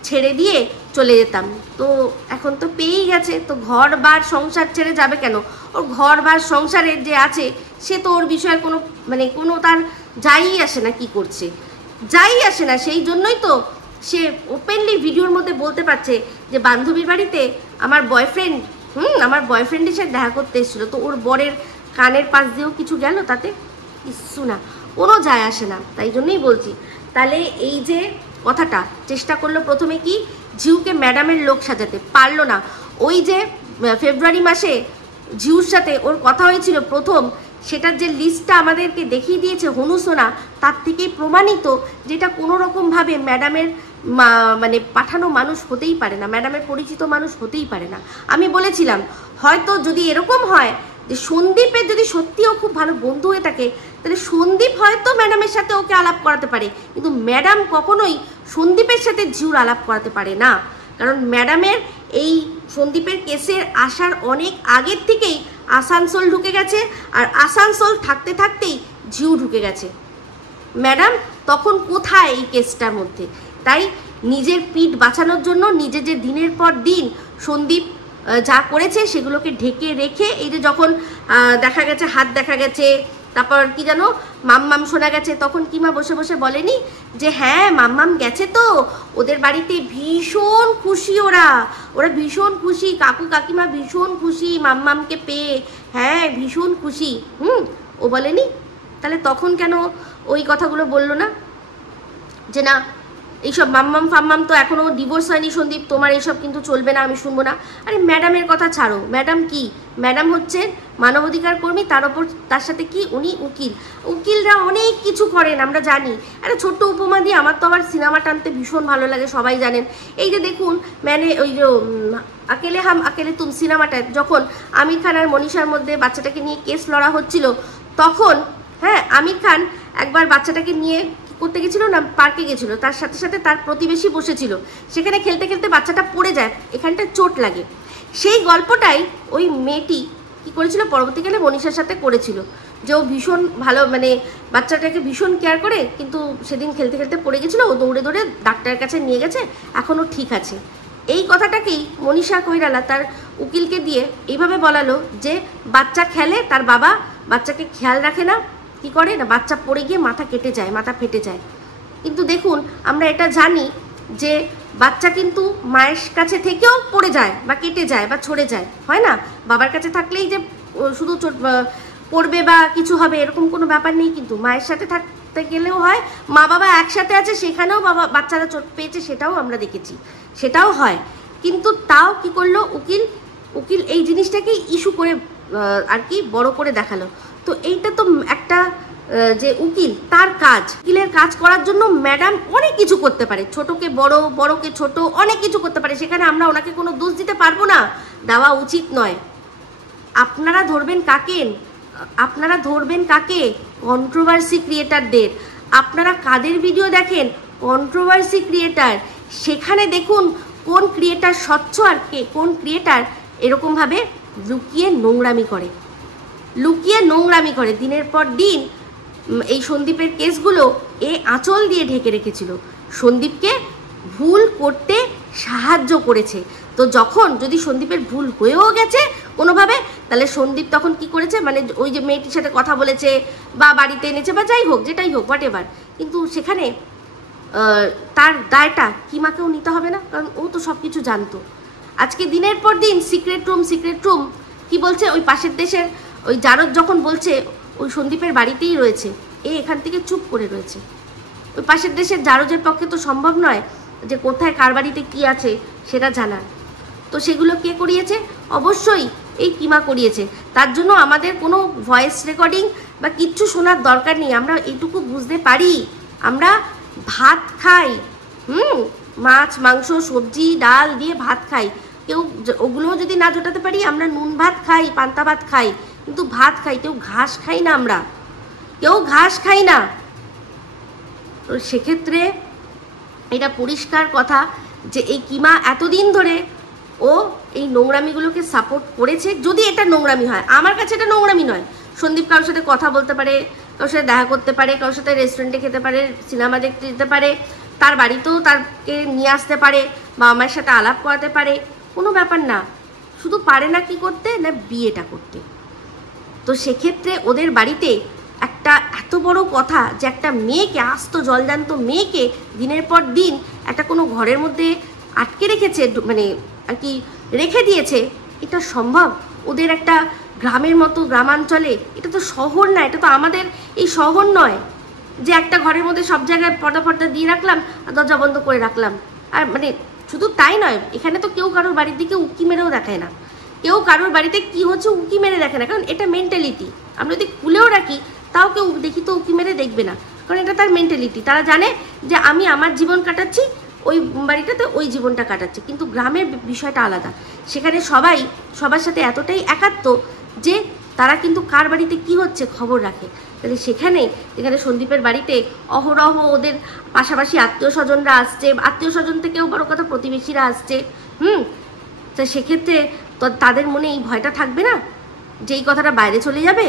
ছেড়ে দিয়ে চলে যেতাম। তো এখন তো পেয়েই গেছে, তো ঘর বার সংসার ছেড়ে যাবে কেন? ওর ঘর বার সংসারের যে আছে সে তো ওর বিষয়ে কোনো মানে কোনো তার যাই আসে না, কি করছে যাই আসে না। সেই জন্যই তো সে ওপেনলি ভিডিওর মধ্যে বলতে পারছে যে বান্ধবীর বাড়িতে আমার বয়ফ্রেন্ড আমার বয়ফ্রেন্ডের সাথে দেখা করতে এসেছিলো, তো ওর বরের কানের পাশ দিয়েও কিছু গেল, তাতে কিচ্ছু না, কোনো যায় আসে না। তাই জন্যই বলছি। তাহলে এই যে কথাটা চেষ্টা করলো প্রথমে কি ঝিউকে ম্যাডামের লোক সাজাতে, পারলো না। ওই যে ফেব্রুয়ারি মাসে ঝিউর সাথে ওর কথা হয়েছিল প্রথম, সেটার যে লিস্টটা আমাদেরকে দেখিয়ে দিয়েছে হনুসোনা, তার থেকেই প্রমাণিত যেটা কোনো রকমভাবে ম্যাডামের মানে পাঠানো মানুষ হতেই পারে না, ম্যাডামের পরিচিত মানুষ হতেই পারে না। আমি বলেছিলাম হয়তো যদি এরকম হয় যে সন্দীপের যদি সত্যিও খুব ভালো বন্ধু হয়ে থাকে, তাহলে সন্দীপ হয়তো ম্যাডামের সাথে ওকে আলাপ করাতে পারে, কিন্তু ম্যাডাম কখনোই সন্দীপের সাথে ঝিউর আলাপ করাতে পারে না। কারণ ম্যাডামের এই সন্দীপের কেসের আসার অনেক আগের থেকেই আসানসোল ঢুকে গেছে, আর আসানসোল থাকতে থাকতেই ঝিউ ঢুকে গেছে। ম্যাডাম তখন কোথায় এই কেসটার মধ্যে? তাই নিজের পিঠ বাঁচানোর জন্য নিজে যে দিনের পর দিন সন্দীপ যা করেছে সেগুলোকে ঢেকে রেখে, এই যে যখন দেখা গেছে হাত দেখা গেছে, তারপর কি জানো মাম্মাম শোনা গেছে, তখন কিমা বসে বসে বলেনি যে হ্যাঁ মাম্মাম গেছে, তো ওদের বাড়িতে ভীষণ খুশি, ওরা ভীষণ খুশি, কাকু কাকিমা ভীষণ খুশি মাম্মামকে পেয়ে, হ্যাঁ ভীষণ খুশি। ও বলেনি? তাহলে তখন কেন ওই কথাগুলো বললো না যে না এইসব মাম্মাম ফাম্মাম তো এখনও ডিভোর্স হয়নি সন্দীপ, তোমার এইসব কিন্তু চলবে না, আমি শুনবো না। আরে ম্যাডামের কথা ছাড়ো, ম্যাডাম কি? ম্যাডাম হচ্ছে মানবাধিকার কর্মী, তার ওপর তার সাথে কি উনি উকিল। উকিলরা অনেক কিছু করেন আমরা জানি। একটা ছোট্ট উপমা দিয়ে, আমার তো আবার সিনেমা টানতে ভীষণ ভালো লাগে, সবাই জানেন। এই যে দেখুন ওই যে আকেলে হাম আকেলে তুম সিনেমাটায় যখন আমির খান আর মনীষার মধ্যে বাচ্চাটাকে নিয়ে কেস লড়া হচ্ছিল, তখন হ্যাঁ আমির খান একবার বাচ্চাটাকে নিয়ে করতে গেছিল না, পার্কে গেছিল, তার সাথে সাথে তার প্রতিবেশী বসেছিল, সেখানে খেলতে খেলতে বাচ্চাটা পড়ে যায়, এখানটা চোট লাগে। সেই গল্পটাই ওই মেয়েটি কি করেছিল পরবর্তীকালে মনীষার সাথে করেছিল, যে ও ভীষণ ভালো মানে বাচ্চাটাকে ভীষণ কেয়ার করে, কিন্তু সেদিন খেলতে খেলতে পড়ে গেছিলো, ও দৌড়ে দৌড়ে ডাক্তারের কাছে নিয়ে গেছে, এখনও ঠিক আছে। এই কথাটাকেই মনীষা কৈরালা তার উকিলকে দিয়ে এইভাবে বলালো যে বাচ্চা খেলে, তার বাবা বাচ্চাকে খেয়াল রাখে না, কি করে না বাচ্চা পড়ে গিয়ে মাথা কেটে যায়, মাথা ফেটে যায়। কিন্তু দেখুন আমরা এটা জানি যে বাচ্চা কিন্তু মায়ের কাছে থেকেও পড়ে যায় বা কেটে যায় বা ছড়ে যায়, হয় না? বাবার কাছে থাকলেই যে শুধু পড়বে বা কিছু হবে এরকম কোনো ব্যাপার নেই, কিন্তু মায়ের সাথে থাকতে গেলেও হয়, মা বাবা একসাথে আছে সেখানেও বাচ্চারা চোট পেয়েছে, সেটাও আমরা দেখেছি, সেটাও হয়। কিন্তু তাও কি করলো উকিল এই জিনিসটাকেই ইস্যু করে আর কি বড় করে দেখালো। তো এইটা তো একটা যে উকিল, তার কাজ, উকিলের কাজ করার জন্য ম্যাডাম অনেক কিছু করতে পারে, ছোটকে বড়, বড়কে ছোট, অনেক কিছু করতে পারে, সেখানে আমরা ওনাকে কোনো দোষ দিতে পারবো না, দেওয়া উচিত নয়। আপনারা ধরবেন কাকে? কন্ট্রোভার্সি ক্রিয়েটারদের। আপনারা কাদের ভিডিও দেখেন? Controversy creator. সেখানে দেখুন কোন ক্রিয়েটার স্বচ্ছ আর কোন ক্রিয়েটার এরকমভাবে লুকিয়ে নোংরামি করে দিনের পর দিন। এই সন্দীপের কেসগুলো আঁচল দিয়ে ঢেকে রেখেছিল, সন্দীপকে ভুল করতে সাহায্য করেছে। তো যখন যদি সন্দীপের ভুল হয়েও গেছে কোনোভাবে, তাহলে সন্দীপ তখন কি করেছে, মানে ওই যে মেয়েটির সাথে কথা বলেছে বা বাড়িতে এনেছে বা যাই হোক, যেটাই হোক হোয়াট এভার, কিন্তু সেখানে তার দায়টা কিমাকেও নিতে হবে না? কারণ ও তো সব কিছু জানতো। আজকে দিনের পর দিন সিক্রেট রুম কি বলছে, ওই পাশের দেশের ওই জারদ যখন বলছে ওই সন্দীপের বাড়িতেই রয়েছে, এখান থেকে চুপ করে রয়েছে। ওই পাশের দেশের জারদের পক্ষে তো সম্ভব নয় যে কোথায় কার বাড়িতে কী আছে সেটা জানার। তো সেগুলো কে করিয়েছে? অবশ্যই এই কিমা করিয়েছে। তার জন্য আমাদের কোনো ভয়েস রেকর্ডিং বা কিচ্ছু শোনার দরকার নেই। আমরা এইটুকু বুঝতে পারি, আমরা ভাত খাই, মাছ মাংস সবজি ডাল দিয়ে ভাত খাই, কেউ ওগুলোও যদি না জোটাতে পারি, আমরা নুন ভাত খাই, পান্তা ভাত খাই, কিন্তু ভাত খাই, কেউ ঘাস খাই না, আমরা কেউ ঘাস খাই না। তো সেক্ষেত্রে এটা পরিষ্কার কথা যে এই কিমা এতদিন ধরে ও এই নোংরামিগুলোকে সাপোর্ট করেছে। যদি এটা নোংরামি হয়, আমার কাছে এটা নোংরামি নয়। সন্দীপ কারোর সাথে কথা বলতে পারে, কারোর সাথে দেখা করতে পারে, কারোর সাথে রেস্টুরেন্টে খেতে পারে, সিনেমা দেখতে যেতে পারে, তার বাড়িতেও তারকে নিয়ে আসতে পারে, বাবা মায়ের সাথে আলাপ করাতে পারে, কোনো ব্যাপার না। শুধু পারে না কি করতে, না বিয়েটা করতে। তো সেক্ষেত্রে ওদের বাড়িতে একটা এত বড় কথা যে একটা মেয়েকে, আস্ত জলজান্ত মেয়েকে দিনের পর দিন একটা কোনো ঘরের মধ্যে আটকে রেখেছে, মানে আর কি রেখে দিয়েছে, এটা সম্ভব? ওদের একটা গ্রামের মতো গ্রামাঞ্চলে, এটা তো শহর না, এটা তো আমাদের এই শহর নয় যে একটা ঘরের মধ্যে সব জায়গায় পর্দা দিয়ে রাখলাম আর দরজা বন্ধ করে রাখলাম। আর মানে শুধু তাই নয়, এখানে তো কেউ কারোর বাড়ির দিকে উকি মেরেও দেখায় না, কেউ কারোর বাড়িতে কি হচ্ছে উকি মেরে দেখে না, কারণ এটা মেন্টালিটি। আমরা যদি খুলেও রাখি তাও কেউ দেখি তো উকি মেরে দেখবে না, কারণ এটা তার মেন্টালিটি। তারা জানে যে আমি আমার জীবন কাটাচ্ছি, ওই বাড়িটাতে ওই জীবনটা কাটাচ্ছে। কিন্তু গ্রামের বিষয়টা আলাদা, সেখানে সবাই সবার সাথে এতটাই একাত্ম যে তারা কিন্তু কার বাড়িতে কি হচ্ছে খবর রাখে। তাহলে যেখানে সন্দীপের বাড়িতে অহরহ ওদের পাশাপাশি আত্মীয় স্বজনরা আসছে, আত্মীয় স্বজন থেকেও বড় কথা প্রতিবেশীরা আসছে, তো সেক্ষেত্রে তো তাদের মনে এই ভয়টা থাকবে না যে এই কথাটা বাইরে চলে যাবে?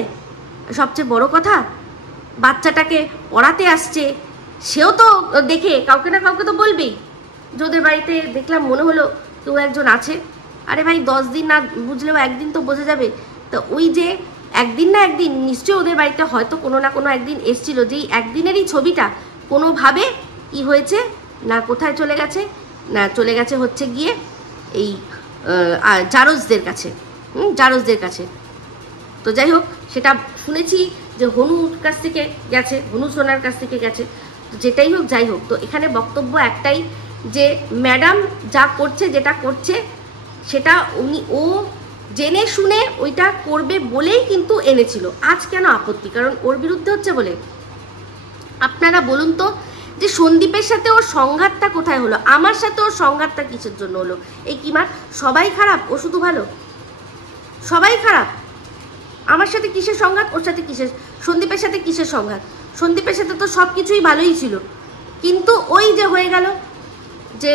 সবচেয়ে বড় কথা, বাচ্চাটাকে পড়াতে আসছে, সেও তো দেখে কাউকে না কাউকে তো বলবেই যে ওদের বাড়িতে দেখলাম, মনে হলো কেউ একজন আছে। আরে ভাই 10 দিন না বুঝলেও একদিন তো বোঝা যাবে। তো ওই যে একদিন না একদিন নিশ্চয়ই ওদের বাড়িতে হয়তো কোনো না কোনো একদিন এসছিল, যেই একদিনেরই ছবিটা কোনোভাবে কি হয়েছে না কোথায় চলে গেছে, না চলে গেছে হচ্ছে গিয়ে এই জারজদের কাছে। তো যাই হোক, সেটা শুনেছি যে হনুর কাছ থেকে গেছে, হনু সোনার কাছ থেকে গেছে। তো যেটাই হোক যাই হোক, তো এখানে বক্তব্য একটাই যে ম্যাডাম যা করছে, যেটা করছে সেটা ও জেনে শুনে ওইটা করবে বলেই কিন্তু এনেছিল। আজ কেন আপত্তি? কারণ ওর বিরুদ্ধে হচ্ছে বলে। আপনারা বলুন তো যে সন্দীপের সাথে ওর সংঘাতটা কোথায় হলো? আমার সাথে ওর সংঘাতটা কিসের জন্য হলো? এই কি মার সবাই খারাপ, ও শুধু ভালো? সবাই খারাপ। আমার সাথে কিসের সংঘাত, ওর সাথে কিসের, সন্দীপের সাথে কিসের সংঘাত? সন্দীপের সাথে তো সব কিছুই ভালোই ছিল, কিন্তু ওই যে হয়ে গেল যে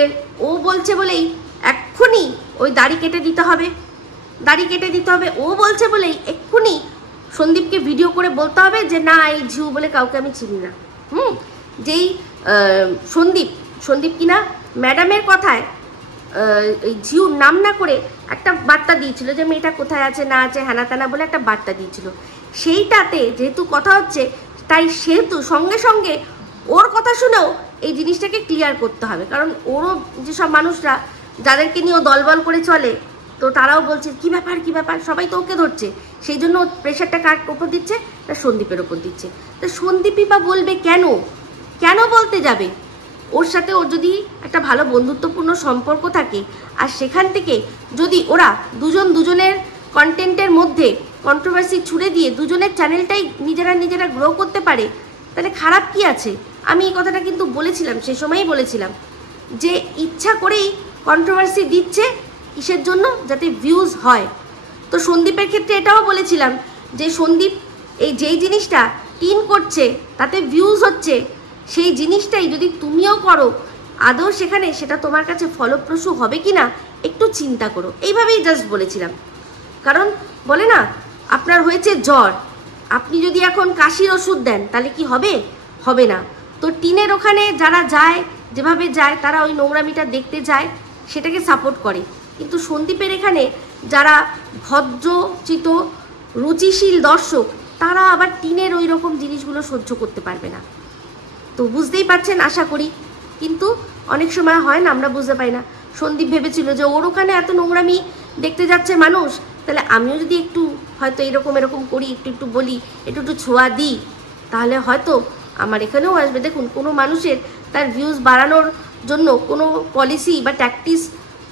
ও বলছে বলেই এক্ষুনি ওই দাড়ি কেটে দিতে হবে। ও বলছে বলেই এক্ষুনি সন্দীপকে ভিডিও করে বলতে হবে যে না, এই ঝিউ বলে কাউকে আমি চিনি না। যেই সন্দীপ কিনা ম্যাডামের কথায় এই ঝিউর নাম না করে একটা বার্তা দিয়েছিল যে মেয়েটা কোথায় আছে না আছে হ্যানা ত্যানা বলে একটা বার্তা দিয়েছিল। সেইটাতে যেহেতু কথা হচ্ছে, তাই সেহেতু সঙ্গে সঙ্গে ওর কথা শুনেও এই জিনিসটাকে ক্লিয়ার করতে হবে। কারণ ওরও যেসব মানুষরা যাদেরকে নিয়ে ও দলবল করে চলে, তো তারাও বলছে কি ব্যাপার, সবাই তো ওকে ধরছে। সেই জন্য প্রেশারটা কার ওপর দিচ্ছে? তা সন্দীপের ওপর দিচ্ছে। তা সন্দীপই বা বলবে কেন বলতে যাবে? ওর সাথে ওর যদি একটা ভালো বন্ধুত্বপূর্ণ সম্পর্ক থাকে, আর সেখান থেকে যদি ওরা দুজনের কন্টেন্টের মধ্যে কন্ট্রোভার্সি ছুড়ে দিয়ে দুজনের চ্যানেলটাই নিজেরা গ্রো করতে পারে, তাহলে খারাপ কি আছে? আমি এই কথাটা কিন্তু বলেছিলাম, সে সময়ই বলেছিলাম যে ইচ্ছা করেই কন্ট্রোভার্সি দিচ্ছে, কিসের জন্য? যাতে ভিউজ হয়। তো সন্দীপের ক্ষেত্রে এটাও বলেছিলাম যে সন্দীপ এই যেই জিনিসটা টিন করছে তাতে ভিউজ হচ্ছে, সেই জিনিসটাই যদি তুমিও করো, আদৌ সেটা তোমার কাছে ফলপ্রসূ হবে কি না একটু চিন্তা করো। এইভাবেই জাস্ট বলেছিলাম। কারণ বলে না, আপনার হয়েছে জ্বর, আপনি যদি এখন কাশির ওষুধ দেন তাহলে কি হবে না। তো টিনের ওখানে যারা যায়, যেভাবে যায়, তারা ওই নোংরামিটা দেখতে যায়, সেটাকে সাপোর্ট করে। কিন্তু সন্দীপের এখানে যারা ভদ্রচিত রুচিশীল দর্শক, তারা আবার টিনের ওই রকম জিনিসগুলো সহ্য করতে পারবে না। তো বুঝতেই পারছেন আশা করি। কিন্তু অনেক সময় হয় না, আমরা বুঝতে পারি না। সন্দীপ ভেবেছিল যে ওর ওখানে এত নোংরামি দেখতে যাচ্ছে মানুষ, তাহলে আমিও যদি একটু হয়তো এরকম করি, একটু বলি, একটু ছোঁয়া দিই, তাহলে হয়তো আমার এখানেও আসবে। দেখুন, কোনো মানুষের তার ভিউজ বাড়ানোর জন্য কোনো পলিসি বা ট্যাকটিস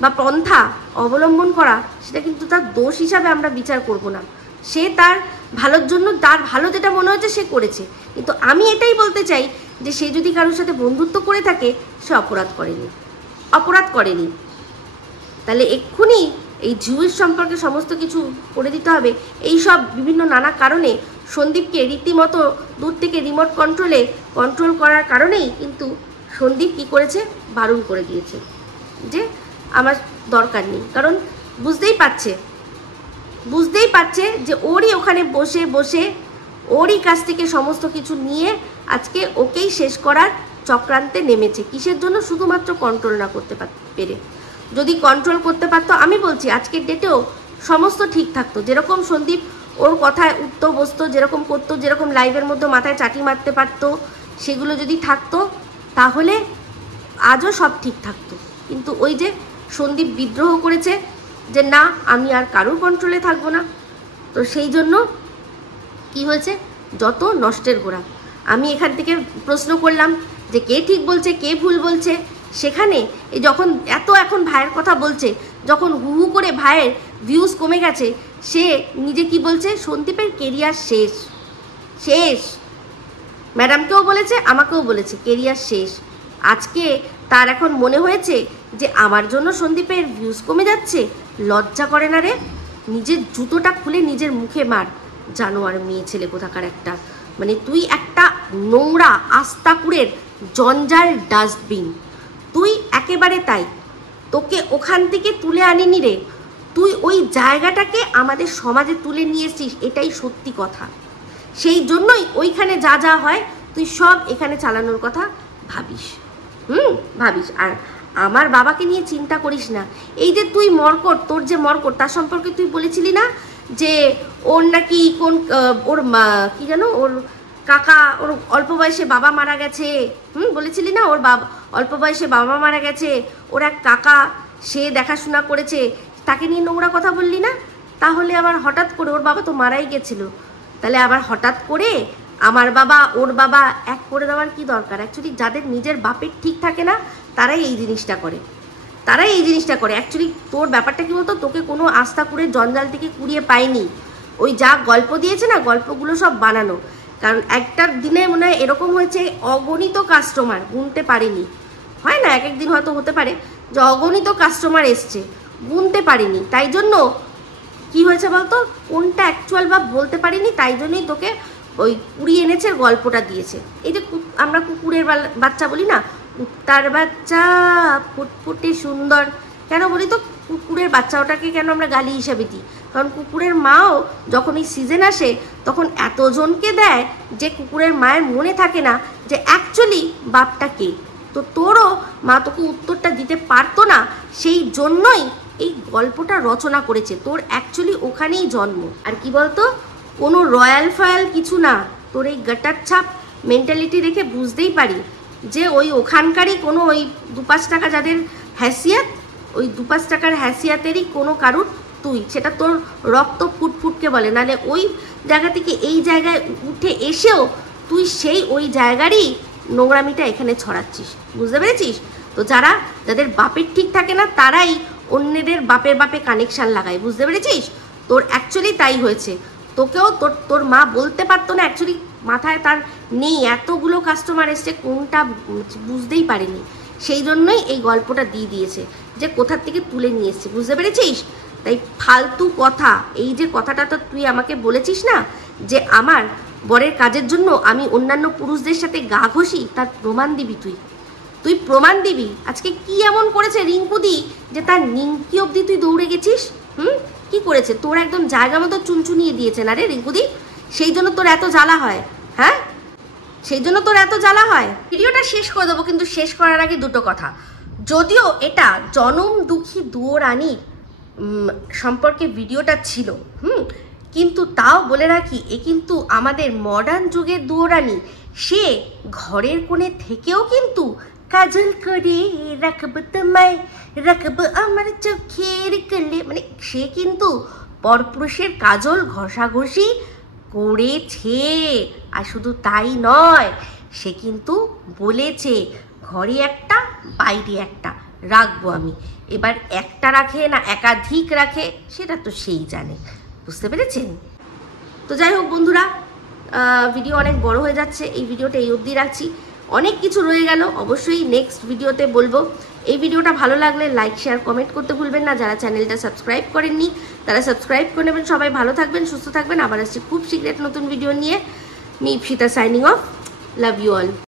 বা পন্থা অবলম্বন করা, সেটা কিন্তু তার দোষ হিসাবে আমরা বিচার করব না। সে তার ভালোর জন্য, তার ভালো যেটা মনে হচ্ছে সে করেছে। কিন্তু আমি এটাই বলতে চাই যে সে যদি কারোর সাথে বন্ধুত্ব করে থাকে, সে অপরাধ করেনি। তাহলে এক্ষুনি এই ঝিউয়ের সম্পর্কে সমস্ত কিছু করে দিতে হবে। এই সব বিভিন্ন নানা কারণে সন্দীপকে রীতিমতো দূর থেকে রিমোট কন্ট্রোল করার কারণেই কিন্তু সন্দীপ কী করেছে, বারণ করে দিয়েছে যে আমার দরকার নেই। কারণ বুঝতেই পারছে যে ওরই ওখানে বসে ওরই কাছ থেকে সমস্ত কিছু নিয়ে আজকে ওকেই শেষ করার চক্রান্তে নেমেছে। কিসের জন্য? শুধুমাত্র কন্ট্রোল না করতে পেরে। যদি কন্ট্রোল করতে পারতো, আমি বলছি আজকের ডেটেও সমস্ত ঠিক থাকতো। যেরকম সন্দীপ ওর কথায় উঠতো বসতো, যেরকম করতো, যেরকম লাইভের মধ্যে মাথায় চাটি মারতে পারতো, সেগুলো যদি থাকতো তাহলে আজও সব ঠিক থাকতো। কিন্তু ওই যে সন্দীপ বিদ্রোহ করেছে যে না, আমি আর কারোর কন্ট্রোলে থাকবো না। তো সেই জন্য কি হয়েছে? যত নষ্টের গোড়া। আমি এখান থেকে প্রশ্ন করলাম যে কে ঠিক বলছে, কে ভুল বলছে। সেখানে এই যখন এখন ভাইয়ের কথা বলছে, যখন হু হু করে ভাইয়ের ভিউজ কমে গেছে, সে নিজে কি বলছে? সন্দীপের কেরিয়ার শেষ। শেষ। ম্যাডামকেও বলেছে, আমাকেও বলেছে কেরিয়ার শেষ। আজকে তার এখন মনে হয়েছে যে আমার জন্য সন্দীপের ভিউজ কমে যাচ্ছে। লজ্জা করে না রে? নিজের জুতোটা খুলে নিজের মুখে মার, জানোয়ার মেয়ে ছেলে কোথাকার একটা। মানে তুই একটা নোংরা আস্তাকুড়ের জঞ্জাল ডাস্টবিন। তুই একেবারে তাই। তোকে ওখান থেকে তুলে আনিনি রে, তুই ওই জায়গাটাকে আমাদের সমাজে তুলে নিয়ে এসছিস, এটাই সত্যি কথা। সেই জন্যই ওইখানে যা যা হয় তুই সব এখানে চালানোর কথা ভাবিস। ভাবিস। আর আমার বাবাকে নিয়ে চিন্তা করিস না। এই যে তুই মরকট, তোর যে মরকট, তার সম্পর্কে তুই বলেছিলি না যে ওর নাকি কোন ওর কি জানো, ওর কাকা, ওর অল্প বয়সে বাবা মারা গেছে। বলেছিলি না ওর অল্প বয়সে বাবা মারা গেছে, ওর এক কাকা সে দেখাশোনা করেছে, তাকে নিয়ে নোংরা কথা বললি না? তাহলে আবার হঠাৎ করে, ওর বাবা তো মারাই গেছিল, তাহলে আবার হঠাৎ করে আমার বাবা ওর বাবা এক করে দেওয়ার কি দরকার? অ্যাকচুয়ালি যাদের নিজের বাপের ঠিক থাকে না তারাই এই জিনিসটা করে, অ্যাকচুয়ালি তোর ব্যাপারটা কি বলতো, তোকে কোনো আস্থা করে জঞ্জাল থেকে কুড়িয়ে পায়নি। ওই যা গল্প দিয়েছে না, গল্পগুলো সব বানানো। কারণ একটা দিনে মনে হয় এরকম হয়েছে, অগণিত কাস্টমার, গুনতে পারেনি। হয় না, এক একদিন হয়তো হতে পারে যে অগণিত কাস্টমার এসছে, গুনতে পারিনি। তাই জন্য কি হয়েছে বলতো, কোনটা অ্যাকচুয়াল বা বলতে পারিনি, তাই জন্যই তোকে ওই কুড়িয়ে এনেছে, গল্পটা দিয়েছে। এই যে আমরা কুকুরের বাচ্চা বলি না, কুত্তার বাচ্চা ফুটফুটে সুন্দর, কেন বলি তো কুকুরের বাচ্চা, ওটাকে কেন আমরা গালি হিসাবে দিই? কারণ কুকুরের মাও যখন এই সিজন আসে তখন এতজনকে দেয় যে কুকুরের মায়ের মনে থাকে না যে অ্যাকচুয়ালি বাপটা কে। তো তোরও মা তোকে উত্তরটা দিতে পারতো না, সেই জন্যই এই গল্পটা রচনা করেছে। তোর অ্যাকচুয়ালি ওখানেই জন্ম। আর কি বলতো, কোনো রয়্যাল ফয়াল কিছু না, তোর এই গাটার ছাপ মেন্টালিটি দেখে বুঝতেই পারি যে ওই ওখানকারই কোনো ওই 2-5 টাকা যাদের হ্যাসিয়াত, ওই 2-5 টাকার হ্যাসিয়াতেরই কোনো কারুর তুই, সেটা তোর রক্ত ফুটফুটকে বলে। নাহলে ওই জায়গা থেকে এই জায়গায় উঠে এসেও তুই সেই ওই জায়গারই নোংরামিটা এখানে ছড়াচ্ছিস। বুঝতে পেরেছিস? তো যাদের বাপের ঠিক থাকে না তারাই অন্যদের বাপের বাপে কানেকশান লাগায়। বুঝতে পেরেছিস? তোর অ্যাকচুয়ালি তাই হয়েছে। তোকেও তোর মা বলতে পারতো না, অ্যাকচুয়ালি মাথায় তার নেই, এতগুলো কাস্টমার এসছে কোনটা বুঝতেই পারেনি। সেই জন্যই এই গল্পটা দিয়ে দিয়েছে যে কোথার থেকে তুলে নিয়ে এসছে। বুঝতে পেরেছিস? তাই ফালতু কথা, এই যে কথাটা তো তুই আমাকে বলেছিস না যে আমার বরের কাজের জন্য আমি অন্যান্য পুরুষদের সাথে গা ঘষি, তার প্রমাণ দিবি তুই প্রমাণ দিবি। আজকে কি এমন করেছে রিঙ্কুদি যে তার নিমকি অবধি তুই দৌড়ে গেছিস? কি করেছে? তোর একদম জায়গা মতো চুনচুনিয়ে দিয়েছে না রে রিঙ্কুদি? সেই জন্য তোর এত জ্বালা হয়? হ্যাঁ, সেই জন্য তোর এত জ্বালা হয়? ভিডিওটা শেষ করে দেবো, কিন্তু শেষ করার আগে দুটো কথা। যদিও এটা জনম দুঃখী দুয়োরানির সম্পর্কে ভিডিওটা ছিল, কিন্তু তাও বলে রাখি, এ কিন্তু আমাদের মডার্ন যুগের দুয়োরানি। সে ঘরের কোণে থেকেও কিন্তু কাজল করে রাখবো তোমায়, রাখবো আমার চোখের কোলে, মানে সে কিন্তু পরপুরুষের কাজল ঘষাঘষি করেছে। আর শুধু তাই নয়, সে কিন্তু বলেছে ঘরে একটা বাইরে একটা রাখবো আমি। এবার একটা রাখে না একাধিক রাখে সেটা তো সেই জানে। বুঝতে পেরেছেন? তো যাই হোক বন্ধুরা, ভিডিও অনেক বড় হয়ে যাচ্ছে, এই ভিডিওটা এই অবধি রাখছি। অনেক কিছু রয়ে গেল, অবশ্যই নেক্সট ভিডিওতে বলবো। এই ভিডিওটা ভালো লাগলে লাইক শেয়ার কমেন্ট করতে ভুলবেন না। যারা চ্যানেলটা সাবস্ক্রাইব করেননি তারা সাবস্ক্রাইব করে নেবেন। সবাই ভালো থাকবেন, সুস্থ থাকবেন। আবার আসছি খুব শীঘ্র নতুন ভিডিও নিয়ে। Me Ipsita signing off. Love you all.